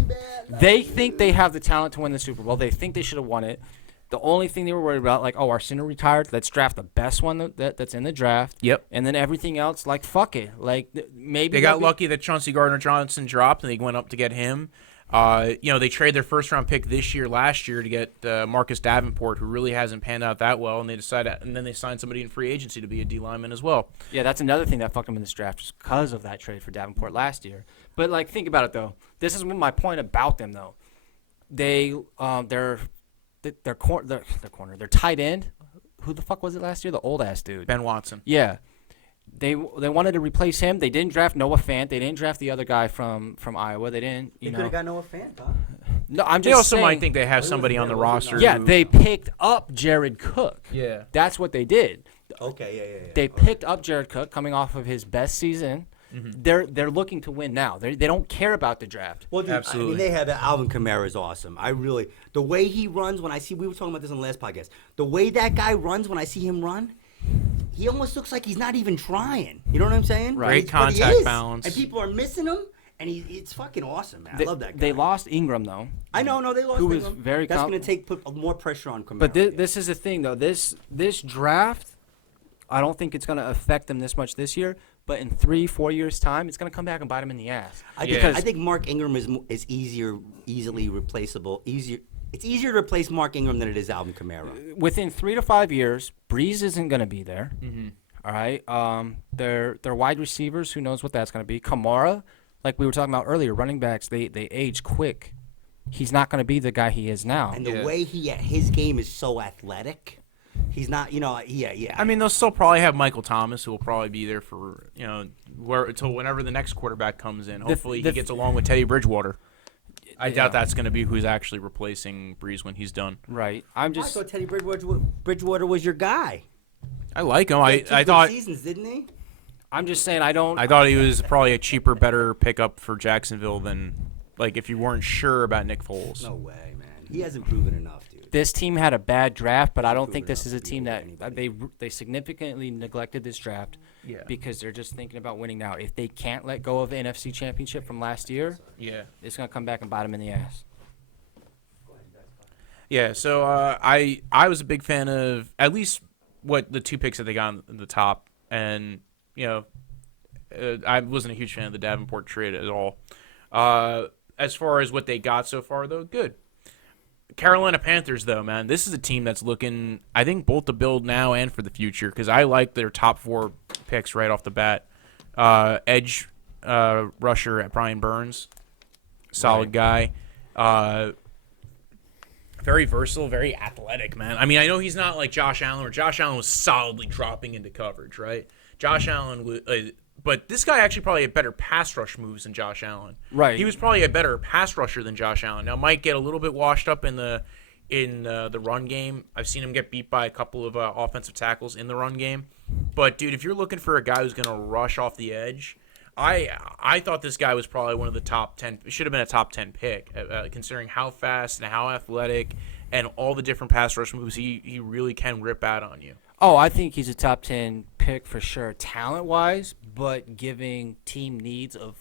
they think they have the talent to win the Super Bowl. They think they should have won it. The only thing they were worried about, like, oh, our center retired. Let's draft the best one that's in the draft. Yep. And then everything else, like, fuck it. Like, maybe They got they'll be- lucky that Chauncey Gardner-Johnson dropped, and they went up to get him. They traded their first-round pick last year to get Marcus Davenport, who really hasn't panned out that well, and then they signed somebody in free agency to be a D lineman as well. Yeah, that's another thing that fucked them in this draft, just because of that trade for Davenport last year. But like, think about it though. This is my point about them though. They're their tight end. Who the fuck was it last year? The old ass dude. Ben Watson. Yeah. They wanted to replace him. They didn't draft Noah Fant. They didn't draft the other guy from Iowa. They didn't, They could have got Noah Fant, huh? No, I'm They just also saying. might think they have somebody on the roster. Yeah, who- they picked up Jared Cook. Yeah. That's what they did. Okay, yeah. They picked up Jared Cook coming off of his best season. They're looking to win now. They don't care about the draft. Well, dude, Absolutely. I mean, they have Alvin Kamara is awesome. The way he runs when I see, we were talking about this on the last podcast. The way that guy runs when I see him run, he almost looks like he's not even trying. You know what I'm saying? Right. But he Contact is. balance. And people are missing him, and it's fucking awesome, man. I love that guy. They lost Ingram though. I know, no, they lost. Who was Ingram. very That's com- going to put more pressure on Kamara. But this is the thing though. This draft, I don't think it's going to affect them this much this year. But in 3-4 years' time, it's going to come back and bite them in the ass. I think Mark Ingram is easily replaceable. It's easier to replace Mark Ingram than it is Alvin Kamara. Within 3 to 5 years, Breeze isn't going to be there. All right. Their wide receivers, who knows what that's going to be. Kamara, like we were talking about earlier, running backs, they age quick. He's not going to be the guy he is now. And the way his game is so athletic, he's not, yeah. I mean, they'll still probably have Michael Thomas, who will probably be there for, until whenever the next quarterback comes in. Hopefully he gets along with Teddy Bridgewater. I doubt that's going to be who's actually replacing Breeze when he's done. Right. I thought Teddy Bridgewater was your guy. I like him. He had two I good thought seasons, didn't he? I'm just saying I thought he was probably a cheaper, better pickup for Jacksonville than, like, if you weren't sure about Nick Foles. No way, man. He hasn't proven enough, dude. This team had a bad draft, but I don't think proven this is a enough to team be that anybody. they significantly neglected this draft Yeah. because they're just thinking about winning now. If they can't let go of the NFC Championship from last year, Yeah. it's going to come back and bite them in the ass. Yeah, so I was a big fan of at least what the two picks that they got in the top, and I wasn't a huge fan of the Davenport trade at all. As far as what they got so far, though, good. Carolina Panthers, though, man, this is a team that's looking, I think, both to build now and for the future, because I like their top 4 picks right off the bat. Edge rusher at Brian Burns, solid guy. Very versatile, very athletic, man. I mean, I know he's not like Josh Allen, where Josh Allen was solidly dropping into coverage, right? Josh Allen was, but this guy actually probably had better pass rush moves than Josh Allen. Right. He was probably a better pass rusher than Josh Allen. Now, might get a little bit washed up in the run game. I've seen him get beat by a couple of offensive tackles in the run game. But dude, if you're looking for a guy who's going to rush off the edge, I thought this guy was probably one of the top 10. Should have been a top 10 pick, considering how fast and how athletic and all the different pass rush moves he really can rip out on you. Oh, I think he's a top 10 pick for sure, talent-wise, but giving team needs of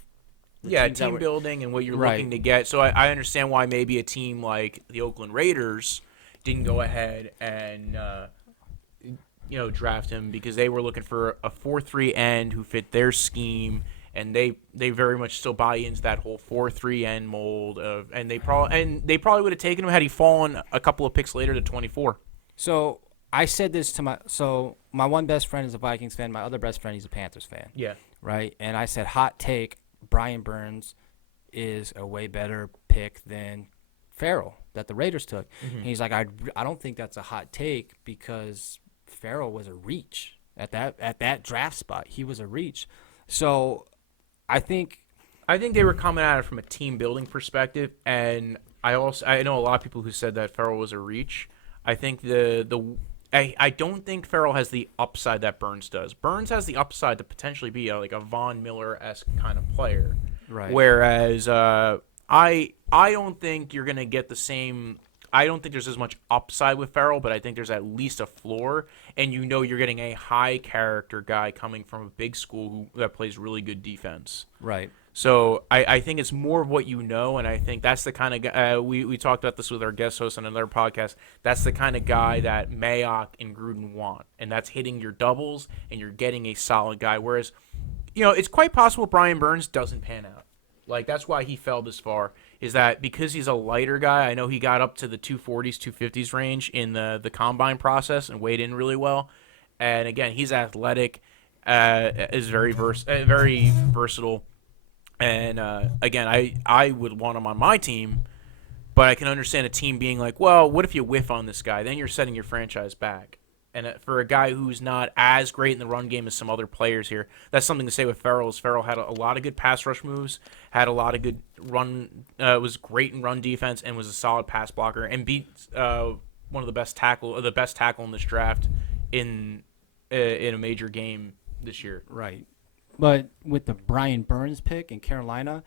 team building and what you're looking to get. So I understand why maybe a team like the Oakland Raiders didn't go ahead and draft him, because they were looking for a 4-3 end who fit their scheme. And they very much still buy into that whole 4-3 end mold and they probably would have taken him had he fallen a couple of picks later to 24. So I said this to my one best friend is a Vikings fan. My other best friend, he's a Panthers fan. Yeah. Right. And I said, hot take, Brian Burns is a way better pick than Farrell that the Raiders took. Mm-hmm. And he's like, I don't think that's a hot take, because Farrell was a reach at that draft spot. He was a reach. So I think they were coming at it from a team building perspective, and I know a lot of people who said that Farrell was a reach. I think I don't think Farrell has the upside that Burns does. Burns has the upside to potentially be like a Von Miller-esque kind of player. Right. Whereas I don't think you're gonna get the same. I don't think there's as much upside with Farrell, but I think there's at least a floor, and you're getting a high character guy coming from a big school that plays really good defense. Right. So I think it's more of what you know, and I think that's the kind of guy, we talked about this with our guest host on another podcast, that's the kind of guy that Mayock and Gruden want, and that's hitting your doubles, and you're getting a solid guy. Whereas, it's quite possible Brian Burns doesn't pan out. Like, that's why he fell this far, is that because he's a lighter guy. I know he got up to the 240s, 250s range in the combine process and weighed in really well. And, again, he's athletic, is very versatile. And, again, I would want him on my team But I can understand a team being like, well, what if you whiff on this guy? Then you're setting your franchise back. And for a guy who's not as great in the run game as some other players here, that's something to say with Ferrell. Ferrell had a lot of good pass rush moves, had a lot of good run, was great in run defense, and was a solid pass blocker, and beat one of the best tackle in this draft in a major game this year. Right. But with the Brian Burns pick in Carolina,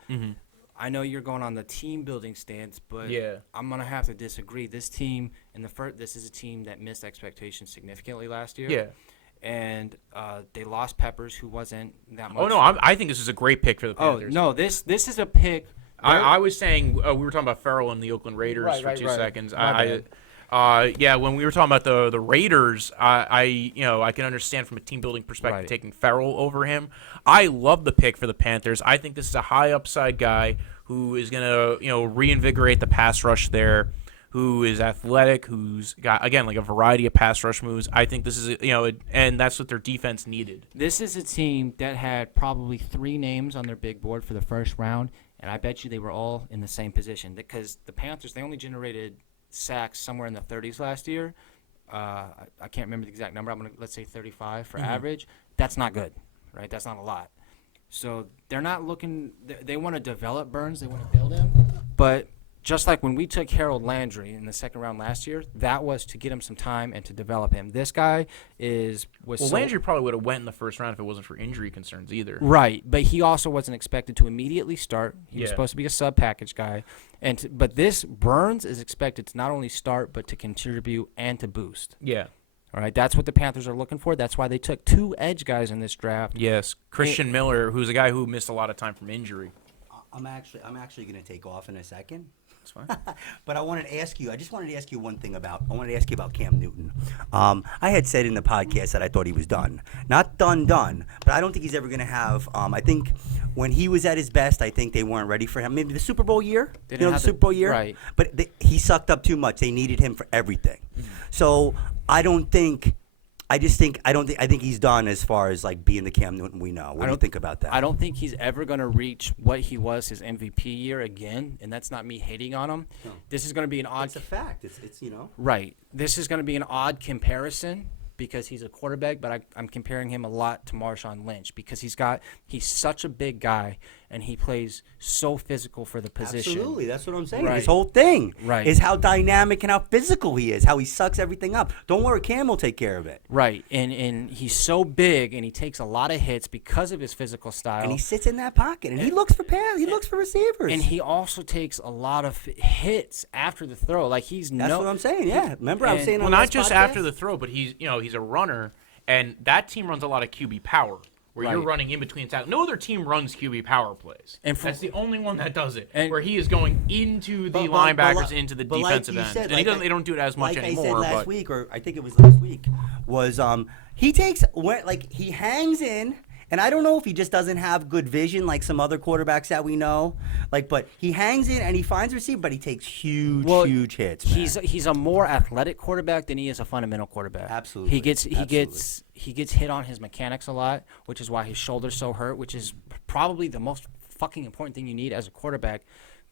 I know you're going on the team building stance, but I'm gonna have to disagree. This team this is a team that missed expectations significantly last year. Yeah, and they lost Peppers, who wasn't that much. Oh no, I think this is a great pick for the Panthers. Oh no, this is a pick. I was saying we were talking about Ferrell and the Oakland Raiders for 2 seconds. When we were talking about the Raiders, I can understand from a team building perspective taking Ferrell over him. I love the pick for the Panthers. I think this is a high upside guy who is gonna reinvigorate the pass rush there, who is athletic, who's got again like a variety of pass rush moves. I think this is and that's what their defense needed. This is a team that had probably 3 names on their big board for the first round, and I bet you they were all in the same position because the Panthers, they only generated sacks somewhere in the 30s last year. I can't remember the exact number. Let's say 35 for average. That's not good, right? That's not a lot. So they're not looking. They want to develop Burns. They want to build him. But just like when we took Harold Landry in the second round last year, that was to get him some time and to develop him. This guy Landry probably would have went in the first round if it wasn't for injury concerns either. Right, but he also wasn't expected to immediately start. He was supposed to be a sub package guy, but this Burns is expected to not only start but to contribute and to boost. Yeah. All right, that's what the Panthers are looking for. That's why they took 2 edge guys in this draft. Yes, Christian Miller, who's a guy who missed a lot of time from injury. I'm actually going to take off in a second. That's fine. But I wanted to ask you. I just wanted to ask you one thing about. I wanted to ask you about Cam Newton. I had said in the podcast that I thought he was done. Not done, but I don't think he's ever going to have. I think when he was at his best, I think they weren't ready for him. Maybe the Super Bowl year. The Super Bowl year. Right. But he sucked up too much. They needed him for everything. So I think he's done as far as like being the Cam Newton we know. What do you think about that? I don't think he's ever going to reach what he was his MVP year again, and that's not me hating on him. No. This is going to be an odd. It's a fact. It's Right. This is going to be an odd comparison because he's a quarterback, but I'm comparing him a lot to Marshawn Lynch because he's such a big guy and he plays so physical for the position. Absolutely, that's what I'm saying. Right. His whole thing is how dynamic and how physical he is, how he sucks everything up. Don't worry, Cam will take care of it. Right, and he's so big and he takes a lot of hits because of his physical style. And he sits in that pocket and he looks for looks for receivers. And he also takes a lot of hits after the throw. Like that's what I'm saying. Yeah, remember I was saying. Well, not just after the throw, but he's a runner, and that team runs a lot of QB power. Where you're running in between tackles. No other team runs QB power plays. And that's the only one that does it. Where he is going into the linebackers, into the defensive end. And they don't do it as much anymore. Like I said last week, or I think it was last week, was he hangs in. And I don't know if he just doesn't have good vision like some other quarterbacks that we know. But he hangs in and he finds a receiver, but he takes huge hits. Man. He's a more athletic quarterback than he is a fundamental quarterback. Absolutely. He gets hit on his mechanics a lot, which is why his shoulder's so hurt, which is probably the most fucking important thing you need as a quarterback.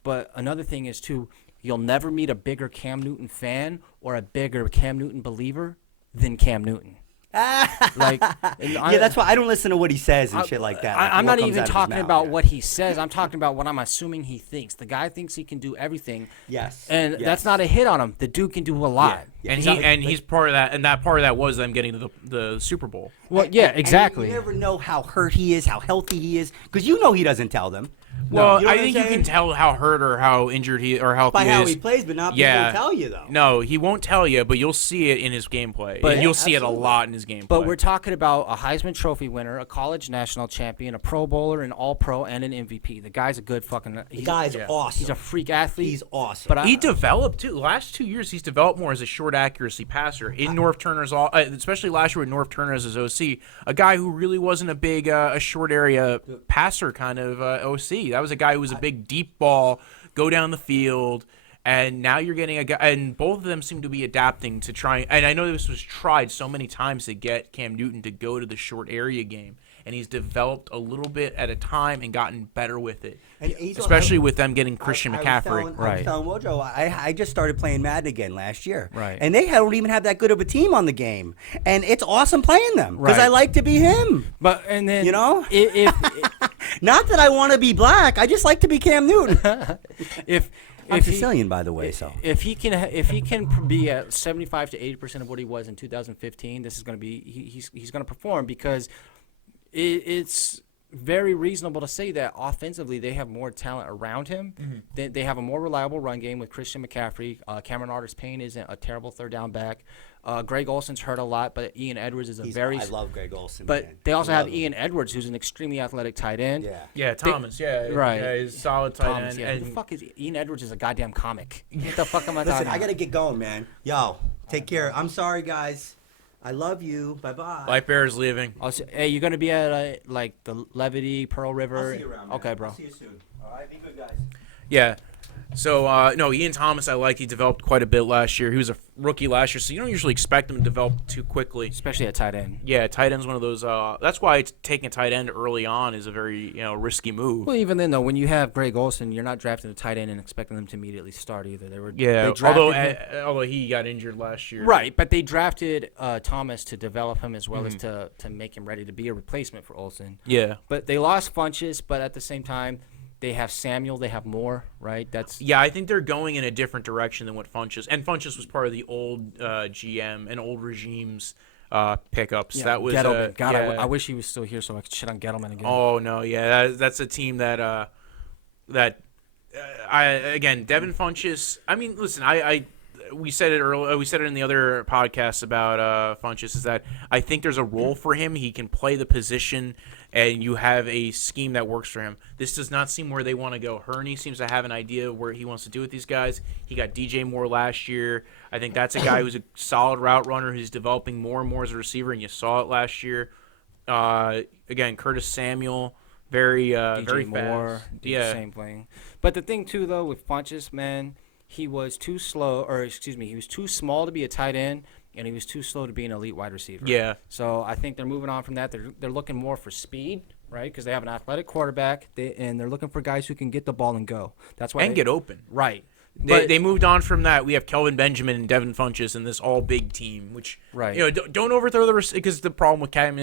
But another thing is too, you'll never meet a bigger Cam Newton fan or a bigger Cam Newton believer than Cam Newton. That's why I don't listen to what he says and shit like that. I'm not even talking about what he says. I'm talking about what I'm assuming he thinks. The guy thinks he can do everything. Yes. And that's not a hit on him. The dude can do a lot. Yeah. And he's part of that. And that part of that was them getting to the Super Bowl. Well, exactly. And you never know how hurt he is, how healthy he is, because he doesn't tell them. Well, you know I think you can tell how hurt or how injured he or healthy by he is. By how he plays, but not people will tell you, though. No, he won't tell you, but you'll see it in his gameplay. But you'll see it a lot in his gameplay. But we're talking about a Heisman Trophy winner, a college national champion, a Pro Bowler, an All-Pro, and an MVP. The guy's a good fucking... The guy's awesome. He's a freak athlete. He's awesome. But he developed, too. The last 2 years, he's developed more as a short accuracy passer. In North Turner's... especially last year with North Turner as his OC, a guy who really wasn't a big a short area passer kind of OC. That was a guy who was a big deep ball, go down the field, And now you're getting a guy, and both of them seem to be adapting to try. And I know this was tried so many times to get Cam Newton to go to the short area game, and he's developed a little bit at a time and gotten better with it. And especially with them getting Christian McCaffrey. I was telling Wojo, I just started playing Madden again last year. Right. And they don't even have that good of a team on the game. And it's awesome playing them because Right. I like to be him. But and then You know? if Not that I want to be black. I just like to be Cam Newton. if I'm if he- Sicilian, by the way, so. If he can be at 75 to 80% of what he was in 2015, this is going to be he's going to perform because it's very reasonable to say that offensively they have more talent around him. They have a more reliable run game with Christian McCaffrey. Cameron Artis-Payne isn't a terrible third down back. Greg Olson's hurt a lot, but Ian Edwards is I love Greg Olson. But man. they also I have love him. Ian Edwards, who's an extremely athletic tight end. Yeah. Yeah, Thomas. Right. Yeah, he's a solid tight Thomas, end. yeah. Who And the fuck is Ian Edwards? Is a goddamn comic. What the fuck am I Listen, talking I about? got to get going, man. Yo, take care. I'm sorry, guys. I love you. Bye-bye. Light Bear's leaving. Hey, you're gonna be at like the Levity, Pearl River. I'll see you around, man. Okay, bro. I'll see you soon. All right, be good, guys. Yeah. So, no, Ian Thomas, I liked. He developed quite a bit last year. He was a rookie last year, so you don't usually expect him to develop too quickly. Especially at tight end. Yeah, tight end's one of those. That's why taking a tight end early on is a very risky move. Well, even then though, when you have Greg Olson, you're not drafting a tight end and expecting them to immediately start either. They although drafted him- although he got injured last year. right, but they drafted Thomas to develop him as well as Mm-hmm. to make him ready to be a replacement for Olson. Yeah. But they lost Funchess, but at the same time, they have Samuel. They have Moore, right? That's Yeah, I think they're going in a different direction than what Funchess. And Funchess was part of the old GM and old regime's pickups. yeah, That was Gettleman. God, yeah. I wish he was still here so I could shit on Gettleman again. Oh no, yeah, that's a team that Devin Funchess. I mean, listen, we said it earlier. We said it in the other podcast about Funchess. Is that I think there's a role for him. He can play the position, and you have a scheme that works for him. This does not seem where they want to go. Hurney seems to have an idea of where he wants to do with these guys. He got DJ Moore last year. I think that's a guy who's a solid route runner who's developing more and more as a receiver, and you saw it last year. Again, Curtis Samuel, very very Moore, fast. did the same thing. But the thing too, though, with Funchess, man, he was too slow, he was too small to be a tight end, and he was too slow to be an elite wide receiver. Yeah. So I think they're moving on from that. They're looking more for speed, right? Because they have an athletic quarterback, and they're looking for guys who can get the ball and go. That's why Get open. right. They moved on from that. We have Kelvin Benjamin and Devin Funchess in this all big team, which Right. Don't overthrow the because the problem with Cam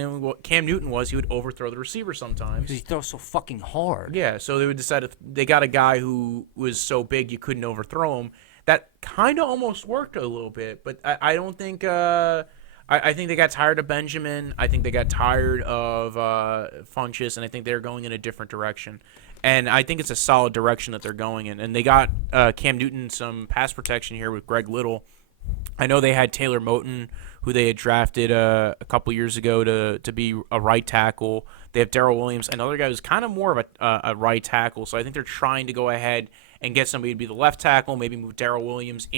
Newton was he would overthrow the receiver sometimes. Because he throws so fucking hard. Yeah, so they would decide if they got a guy who was so big you couldn't overthrow him. That kind of almost worked a little bit, but I don't think. I think they got tired of Benjamin. I think they got tired of Funchess, and I think they're going in a different direction. And I think it's a solid direction that they're going in. And they got Cam Newton some pass protection here with Greg Little. I know they had Taylor Moton, who they had drafted a couple years ago to be a right tackle. They have Darrell Williams, another guy who's kind of more of a right tackle. So I think they're trying to go ahead and get somebody to be the left tackle, maybe move Darrell Williams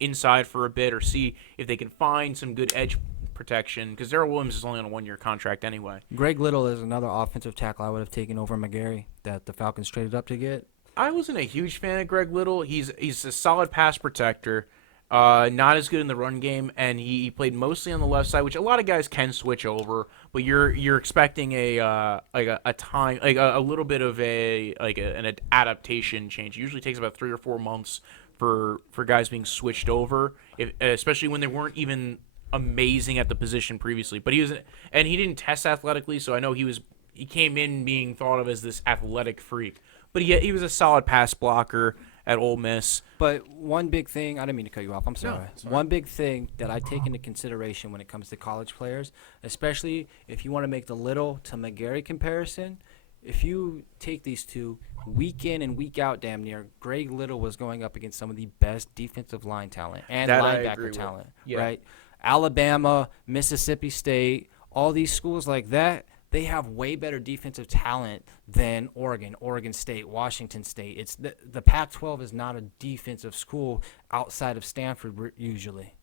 inside for a bit, or see if they can find some good edge protection, because Darrell Williams is only on a 1-year contract anyway. Greg Little is another offensive tackle I would have taken over McGary that the Falcons traded up to get. I wasn't a huge fan of Greg Little. He's a solid pass protector, not as good in the run game, and he played mostly on the left side, which a lot of guys can switch over. But you're expecting a little bit of an adaptation change. It usually takes about 3 or 4 months for guys being switched over, especially when they weren't even amazing at the position previously. But he didn't test athletically, so I know he came in being thought of as this athletic freak. But he was a solid pass blocker at Ole Miss. But one big thing, I didn't mean to cut you off, I'm sorry. it's all right. One big thing that I take into consideration when it comes to college players, especially if you want to make the Little to McGary comparison, if you take these two week in and week out damn near, Greg Little was going up against some of the best defensive line talent and That I agree linebacker with. talent, Yeah. right? Alabama, Mississippi State, all these schools like that, they have way better defensive talent than Oregon, Oregon State, Washington State. It's the Pac-12 is not a defensive school outside of Stanford usually.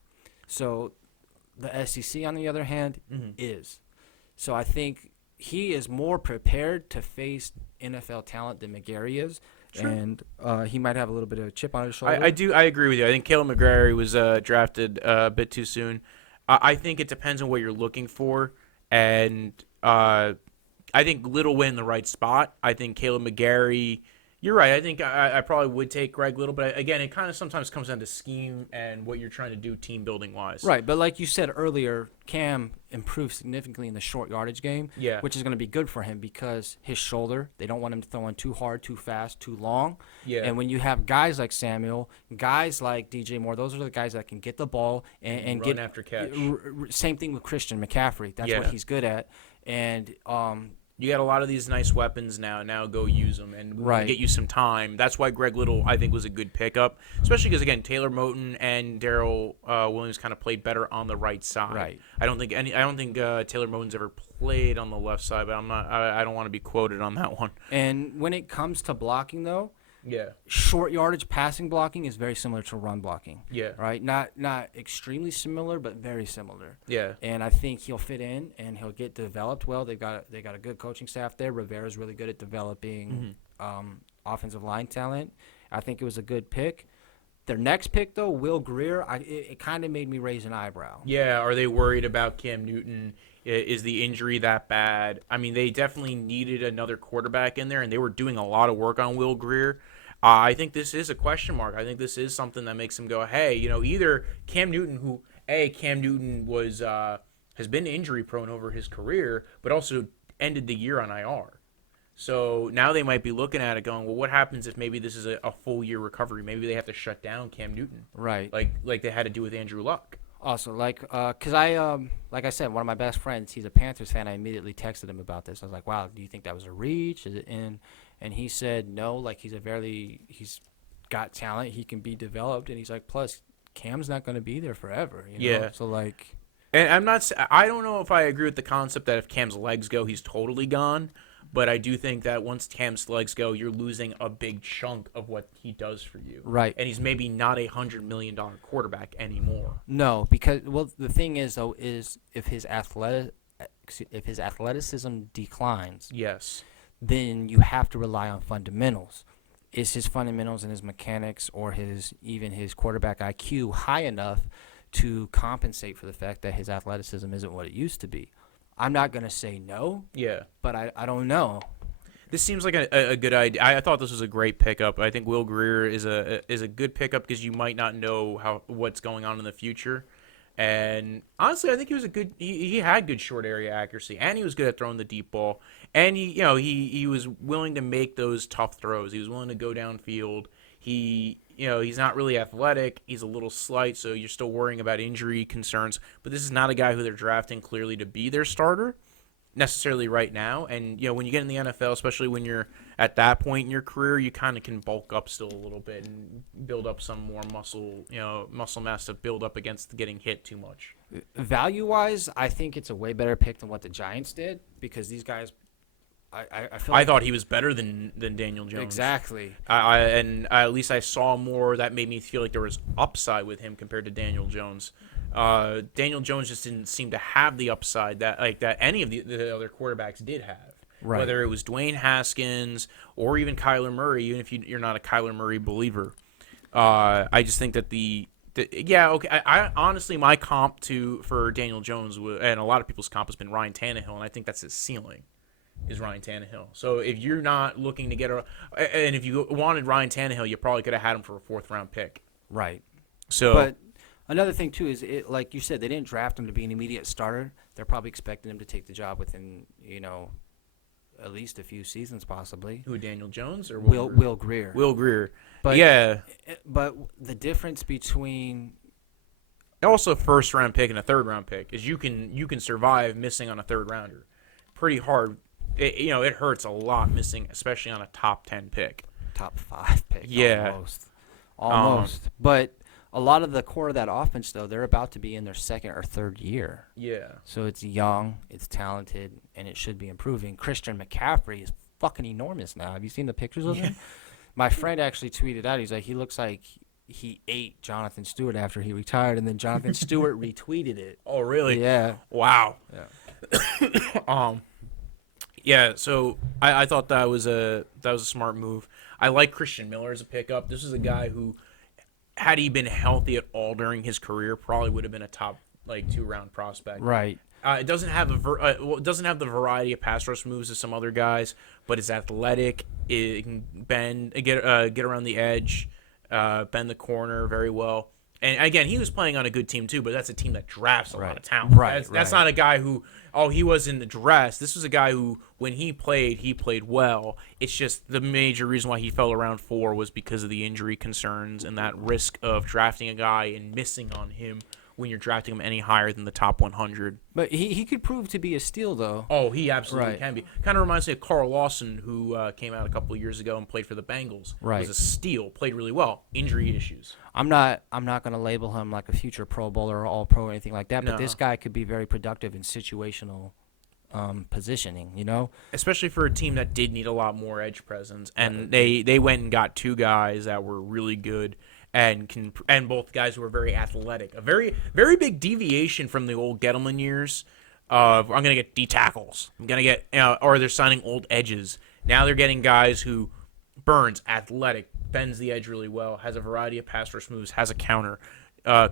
So the SEC, on the other hand, is. So I think he is more prepared to face NFL talent than McGary is. and he might have a little bit of a chip on his shoulder. I agree with you. I think Kaleb McGary was drafted a bit too soon. I think it depends on what you're looking for, and I think Little went in the right spot. I think Kaleb McGary. You're right. I think I probably would take Greg Little, but again, it kind of sometimes comes down to scheme and what you're trying to do team building wise. Right, but like you said earlier, Cam improved significantly in the short yardage game, which is going to be good for him because his shoulder, they don't want him throwing too hard, too fast, too long. Yeah. And when you have guys like Samuel, guys like DJ Moore, those are the guys that can get the ball and run get after catch. Same thing with Christian McCaffrey. That's what he's good at. And you got a lot of these nice weapons now. Now go use them and get you some time. That's why Greg Little, I think, was a good pickup, especially because again, Taylor Moton and Darrell Williams kind of played better on the right side. Right. I don't think Taylor Moton's ever played on the left side, but I don't want to be quoted on that one. And when it comes to blocking, though, Yeah. short yardage passing blocking is very similar to run blocking. Yeah. Right? Not extremely similar, but very similar. Yeah. And I think he'll fit in and he'll get developed well. They got a good coaching staff there. Rivera's really good at developing offensive line talent. I think it was a good pick. Their next pick, though, Will Grier, it kind of made me raise an eyebrow. Yeah, are they worried about Cam Newton? Is the injury that bad? I mean, they definitely needed another quarterback in there, and they were doing a lot of work on Will Grier. I think this is a question mark. I think this is something that makes him go, hey, either Cam Newton, Cam Newton was has been injury prone over his career, but also ended the year on IR. So now they might be looking at it going, well, what happens if maybe this is a full year recovery? Maybe they have to shut down Cam Newton. Right. Like they had to do with Andrew Luck. Also, like I said, one of my best friends, he's a Panthers fan. I immediately texted him about this. I was like, wow, do you think that was a reach? Is it in? And he said no, like he's got talent. He can be developed. And he's like, plus, Cam's not going to be there forever. Yeah. So, like. And I don't know if I agree with the concept that if Cam's legs go, he's totally gone. But I do think that once Cam's legs go, you're losing a big chunk of what he does for you. Right. And he's maybe not a $100 million quarterback anymore. No, because the thing is though is if his athleticism declines, yes, then you have to rely on fundamentals. Is his fundamentals and his mechanics or his quarterback IQ high enough to compensate for the fact that his athleticism isn't what it used to be? I'm not going to say no. Yeah. But I don't know. This seems like a good idea. I thought this was a great pickup. I think Will Grier is a good pickup because you might not know what's going on in the future. And honestly, I think he was he had good short area accuracy, and he was good at throwing the deep ball. And he was willing to make those tough throws. He was willing to go downfield. He's not really athletic. He's a little slight, so you're still worrying about injury concerns. But this is not a guy who they're drafting clearly to be their starter necessarily right now. And, when you get in the NFL, especially when you're at that point in your career, you kind of can bulk up still a little bit and build up some more muscle mass to build up against getting hit too much. Value-wise, I think it's a way better pick than what the Giants did because these guys – I thought he was better than Daniel Jones. Exactly. At least I saw more that made me feel like there was upside with him compared to Daniel Jones. Daniel Jones just didn't seem to have the upside that any of the other quarterbacks did have. Right. Whether it was Dwayne Haskins or even Kyler Murray, even if you're not a Kyler Murray believer. I just think that I honestly, my comp for Daniel Jones and a lot of people's comp has been Ryan Tannehill, and I think that's his ceiling. Is Ryan Tannehill. So if you're not looking to get and if you wanted Ryan Tannehill, you probably could have had him for a 4th-round pick. Right. So, but another thing too is like you said, they didn't draft him to be an immediate starter. They're probably expecting him to take the job within at least a few seasons, possibly. Who, Daniel Jones or Will Grier? Will Grier. But yeah. But the difference between also 1st-round pick and a 3rd-round pick is you can survive missing on a 3rd-rounder. Pretty hard. It hurts a lot missing, especially on a top 10 pick. Top 5 pick. Yeah. Almost. But a lot of the core of that offense, though, they're about to be in their 2nd or 3rd year. Yeah. So it's young, it's talented, and it should be improving. Christian McCaffrey is fucking enormous now. Have you seen the pictures of him? My friend actually tweeted out, he's like, he looks like he ate Jonathan Stewart after he retired, and then Jonathan Stewart retweeted it. Oh, really? Yeah. Wow. Yeah. Yeah, so I thought that was a smart move. I like Christian Miller as a pickup. This is a guy who, had he been healthy at all during his career, probably would have been a top 2-round prospect. Right. It doesn't have it doesn't have the variety of pass rush moves as some other guys, but it's athletic. It can bend, get around the edge, bend the corner very well. And again, he was playing on a good team too, but that's a team that drafts a lot of talent. Right, That's not a guy who, he was in the dress. This was a guy who, when he played well. It's just the major reason why he fell around 4 was because of the injury concerns and that risk of drafting a guy and missing on him when you're drafting him any higher than the top 100. But he could prove to be a steal, though. Oh, he absolutely Right. can be. Kind of reminds me of Carl Lawson, who came out a couple of years ago and played for the Bengals. Right. Was a steal, played really well. Injury issues. I'm not going to label him like a future Pro Bowler or All Pro or anything like that, but No. this guy could be very productive in situational positioning, you know? Especially for a team that did need a lot more edge presence, and they went and got 2 guys that were really good and both guys who were very athletic. A very big deviation from the old Gettleman years of I'm gonna get D tackles. I'm gonna get or they're signing old edges. Now they're getting guys who Burns athletic, bends the edge really well, has a variety of pass rush moves, has a counter.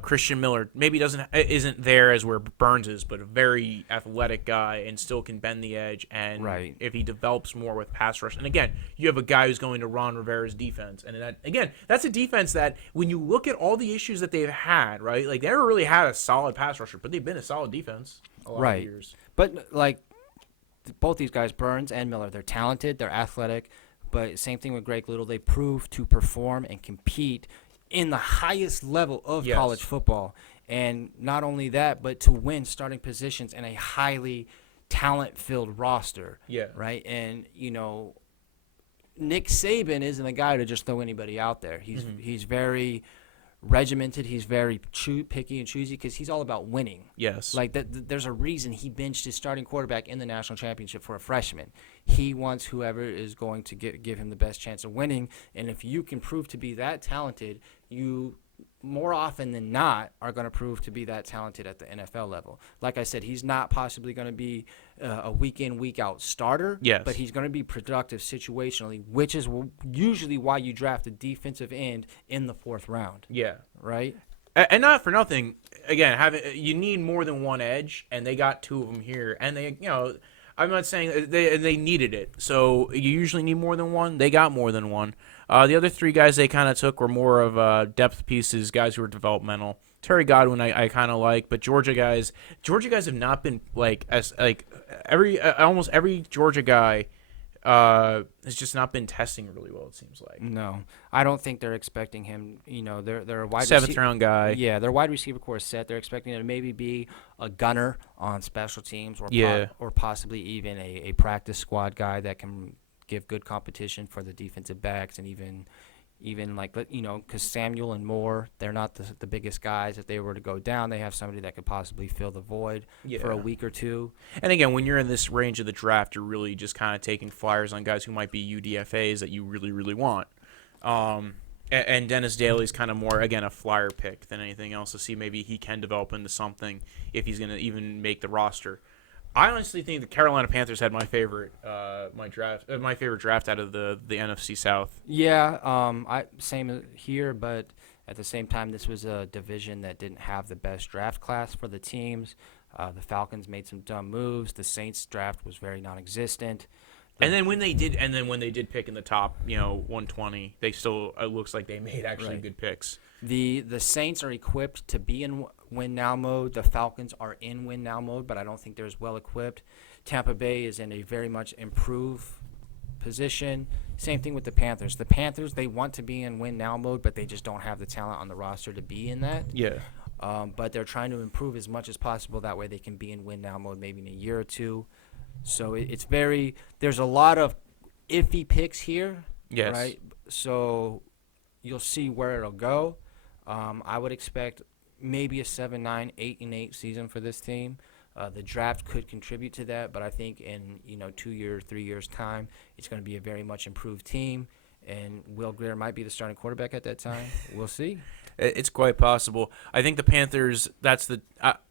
Christian Miller maybe isn't there as where Burns is, but a very athletic guy and still can bend the edge. And Right. if he develops more with pass rush, and again, you have a guy who's going to Ron Rivera's defense, and that's a defense that when you look at all the issues that they've had, right, like they never really had a solid pass rusher, but they've been a solid defense a lot of years. But like both these guys, Burns and Miller, they're talented, they're athletic, but same thing with Greg Little, they prove to perform and compete in the highest level of Yes. college football. And not only that, but to win starting positions in a highly talent-filled roster. Yeah. Right? And, Nick Saban isn't a guy to just throw anybody out there. He's very regimented. He's very picky and choosy because he's all about winning. Yes. Like there's a reason he benched his starting quarterback in the national championship for a freshman. He wants whoever is going to give him the best chance of winning. And if you can prove to be that talented, you more often than not are going to prove to be that talented at the NFL level. Like I said, he's not possibly going to be a week in, week out starter, Yes. but he's going to be productive situationally, which is usually why you draft a defensive end in the 4th round. Yeah. Right? And not for nothing, again, you need more than one edge, and they got 2 of them here. And they, I'm not saying they needed it. So you usually need more than one. They got more than one. The other 3 guys they kind of took were more of depth pieces, guys who were developmental. Terry Godwin I kind of like, but Georgia guys have not been almost every Georgia guy has just not been testing really well, it seems like. No, I don't think they're expecting him. They're a wide 7th round guy. Yeah, their wide receiver core is set. They're expecting him to maybe be a gunner on special teams, or or possibly even a practice squad guy that can give good competition for the defensive backs, and even because Samuel and Moore, they're not the biggest guys. If they were to go down, they have somebody that could possibly fill the void for a week or 2. And again, when you're in this range of the draft, you're really just kind of taking flyers on guys who might be UDFAs that you really, really want. And Dennis Daly's kind of more, again, a flyer pick than anything else to see maybe he can develop into something if he's going to even make the roster. I honestly think the Carolina Panthers had my favorite draft out of the NFC South. Yeah, same here, but at the same time, this was a division that didn't have the best draft class for the teams. The Falcons made some dumb moves. The Saints draft was very non-existent. And then when they did pick in the top, 120, they still, it looks like they made actually good picks. The Saints are equipped to be in win now mode. The Falcons are in win now mode, but I don't think they're as well equipped. Tampa Bay is in a very much improved position. Same thing with the Panthers. The Panthers, they want to be in win now mode, but they just don't have the talent on the roster to be in that. Yeah. But they're trying to improve as much as possible. That way they can be in win now mode maybe in a year or 2. So there's a lot of iffy picks here. Yes. Right? So you'll see where it'll go. I would expect maybe a 7-9, 8-8 season for this team. The draft could contribute to that, but I think in 2 years, 3 years time, it's going to be a very much improved team, and Will Grier might be the starting quarterback at that time. We'll see. It's quite possible. I think the Panthers.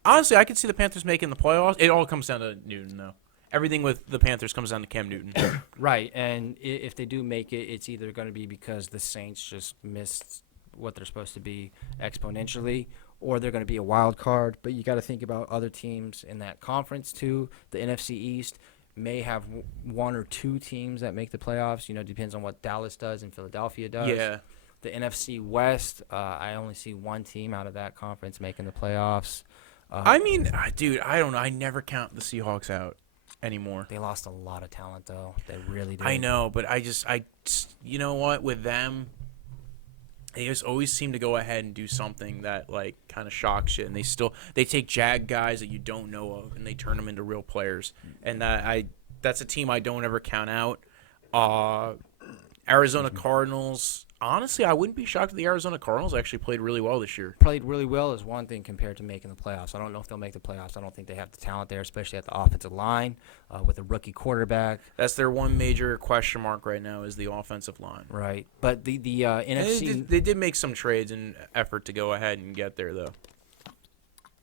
Honestly, I could see the Panthers making the playoffs. It all comes down to Newton, though. everything with the Panthers comes down to Cam Newton. Right, and if they do make it, it's either going to be because the Saints just missed what they're supposed to be exponentially, or they're going to be a wild card. But you got to think about other teams in that conference too. The NFC East may have one or two teams that make the playoffs. Depends on what Dallas does and Philadelphia does. Yeah. The NFC West, I only see one team out of that conference making the playoffs. I mean, dude, I don't know. I never count the Seahawks out anymore. They lost a lot of talent, though. They really did. I know, but I you know what? With them, they just always seem to go ahead and do something that kind of shocks you, and they take jag guys that you don't know of and they turn them into real players, and that's a team I don't ever count out. Arizona Cardinals. Honestly, I wouldn't be shocked if the Arizona Cardinals actually played really well this year. Played really well is one thing compared to making the playoffs. I don't know if they'll make the playoffs. I don't think they have the talent there, especially at the offensive line with a rookie quarterback. That's their one major question mark right now is the offensive line. Right. But the NFC... They did make some trades in effort to go ahead and get there, though.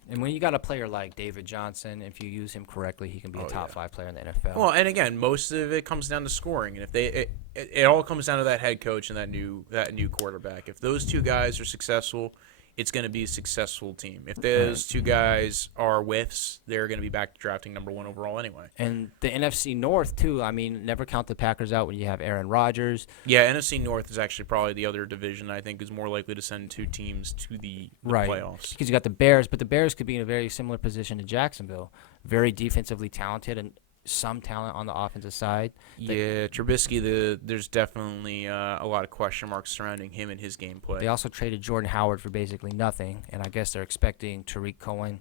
And when you got a player like David Johnson, if you use him correctly, he can be a top 5 player in the NFL. Well, and again, most of it comes down to scoring, and if it all comes down to that head coach and that new quarterback. If those two guys are successful, it's going to be a successful team. If those two guys are whiffs, they're going to be back to drafting number 1 overall anyway. And the NFC North, too. I mean, never count the Packers out when you have Aaron Rodgers. Yeah, NFC North is actually probably the other division I think is more likely to send 2 teams to the playoffs. Because you got the Bears, but the Bears could be in a very similar position to Jacksonville. Very defensively talented and some talent on the offensive side. Yeah, Trubisky, there's definitely a lot of question marks surrounding him and his gameplay. They also traded Jordan Howard for basically nothing, and I guess they're expecting Tariq Cohen.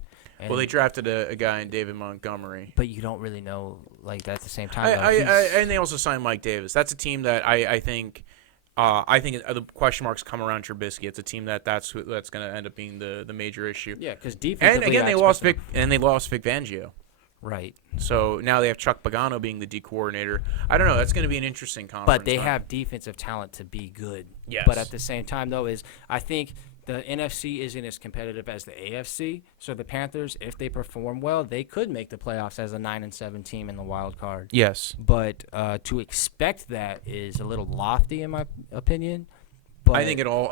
Well, they drafted a guy in David Montgomery. But you don't really know, at the same time. And they also signed Mike Davis. That's a team that I think the question marks come around Trubisky. It's a team that's going to end up being the major issue. Yeah, because defensively. And again, they lost Vic Fangio. Right. So now they have Chuck Pagano being the D coordinator. I don't know. That's going to be an interesting conference. But they have defensive talent to be good. Yes. But at the same time, though, I think the NFC isn't as competitive as the AFC. So the Panthers, if they perform well, they could make the playoffs as a 9-7 team in the wild card. Yes. But to expect that is a little lofty, in my opinion. But I think it all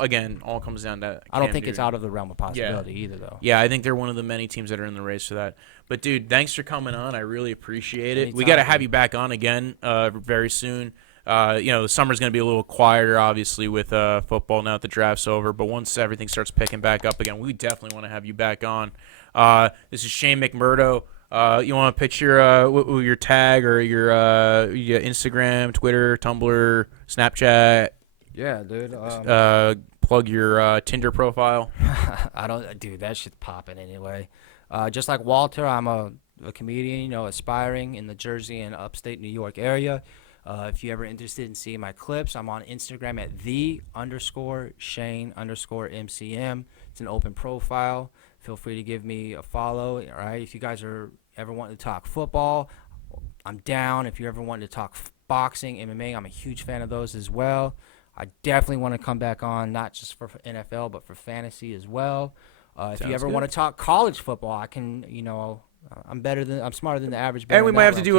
comes down to I don't think it's out of the realm of possibility either, though. Yeah, I think they're one of the many teams that are in the race for that. But, dude, thanks for coming on. I really appreciate it. Anytime, we got to have you back on again very soon. The summer's going to be a little quieter, obviously, with football now that the draft's over. But once everything starts picking back up again, we definitely want to have you back on. This is Shane McMurdo. You want to pitch your tag or your Instagram, Twitter, Tumblr, Snapchat? Yeah, dude. Plug your Tinder profile. Dude, that shit's popping anyway. Just like Walter, I'm a comedian, aspiring in the Jersey and upstate New York area. If you're ever interested in seeing my clips, I'm on Instagram at _Shane_MCM. It's an open profile. Feel free to give me a follow. All right. If you guys are ever wanting to talk football, I'm down. If you're ever wanting to talk boxing, MMA, I'm a huge fan of those as well. I definitely want to come back on, not just for NFL, but for fantasy as well. If you ever want to talk college football, I can, I'm smarter than the average. And we might have to do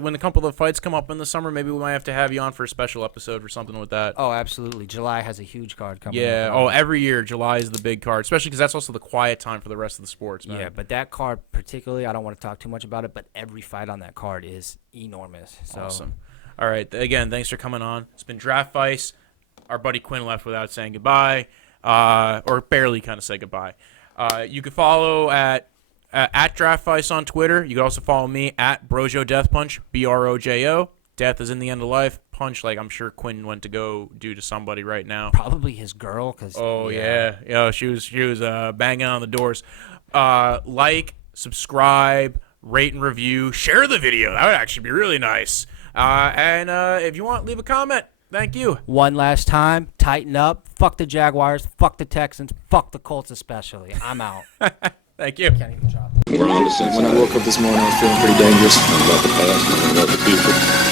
when a couple of fights come up in the summer, maybe we might have to have you on for a special episode or something with that. Oh, absolutely. July has a huge card coming up. Yeah. Oh, every year July is the big card, especially because that's also the quiet time for the rest of the sports, man. Yeah, but that card particularly, I don't want to talk too much about it, but every fight on that card is enormous. So. Awesome. All right. Again, thanks for coming on. It's been Draftvice. Our buddy Quinn left without saying goodbye, or barely kind of say goodbye. You can follow at Draftvice on Twitter. You can also follow me at Brojo Deathpunch, BROJO. Death is in the end of life. Punch, like I'm sure Quinn went to go do to somebody right now. Probably his girl, cause yeah. She was banging on the doors. Like, subscribe, rate and review, share the video. That would actually be really nice. And if you want, leave a comment. Thank you. One last time, tighten up. Fuck the Jaguars. Fuck the Texans. Fuck the Colts especially. I'm out. Thank you. When I woke up this morning, I was feeling pretty dangerous about the past and about the future.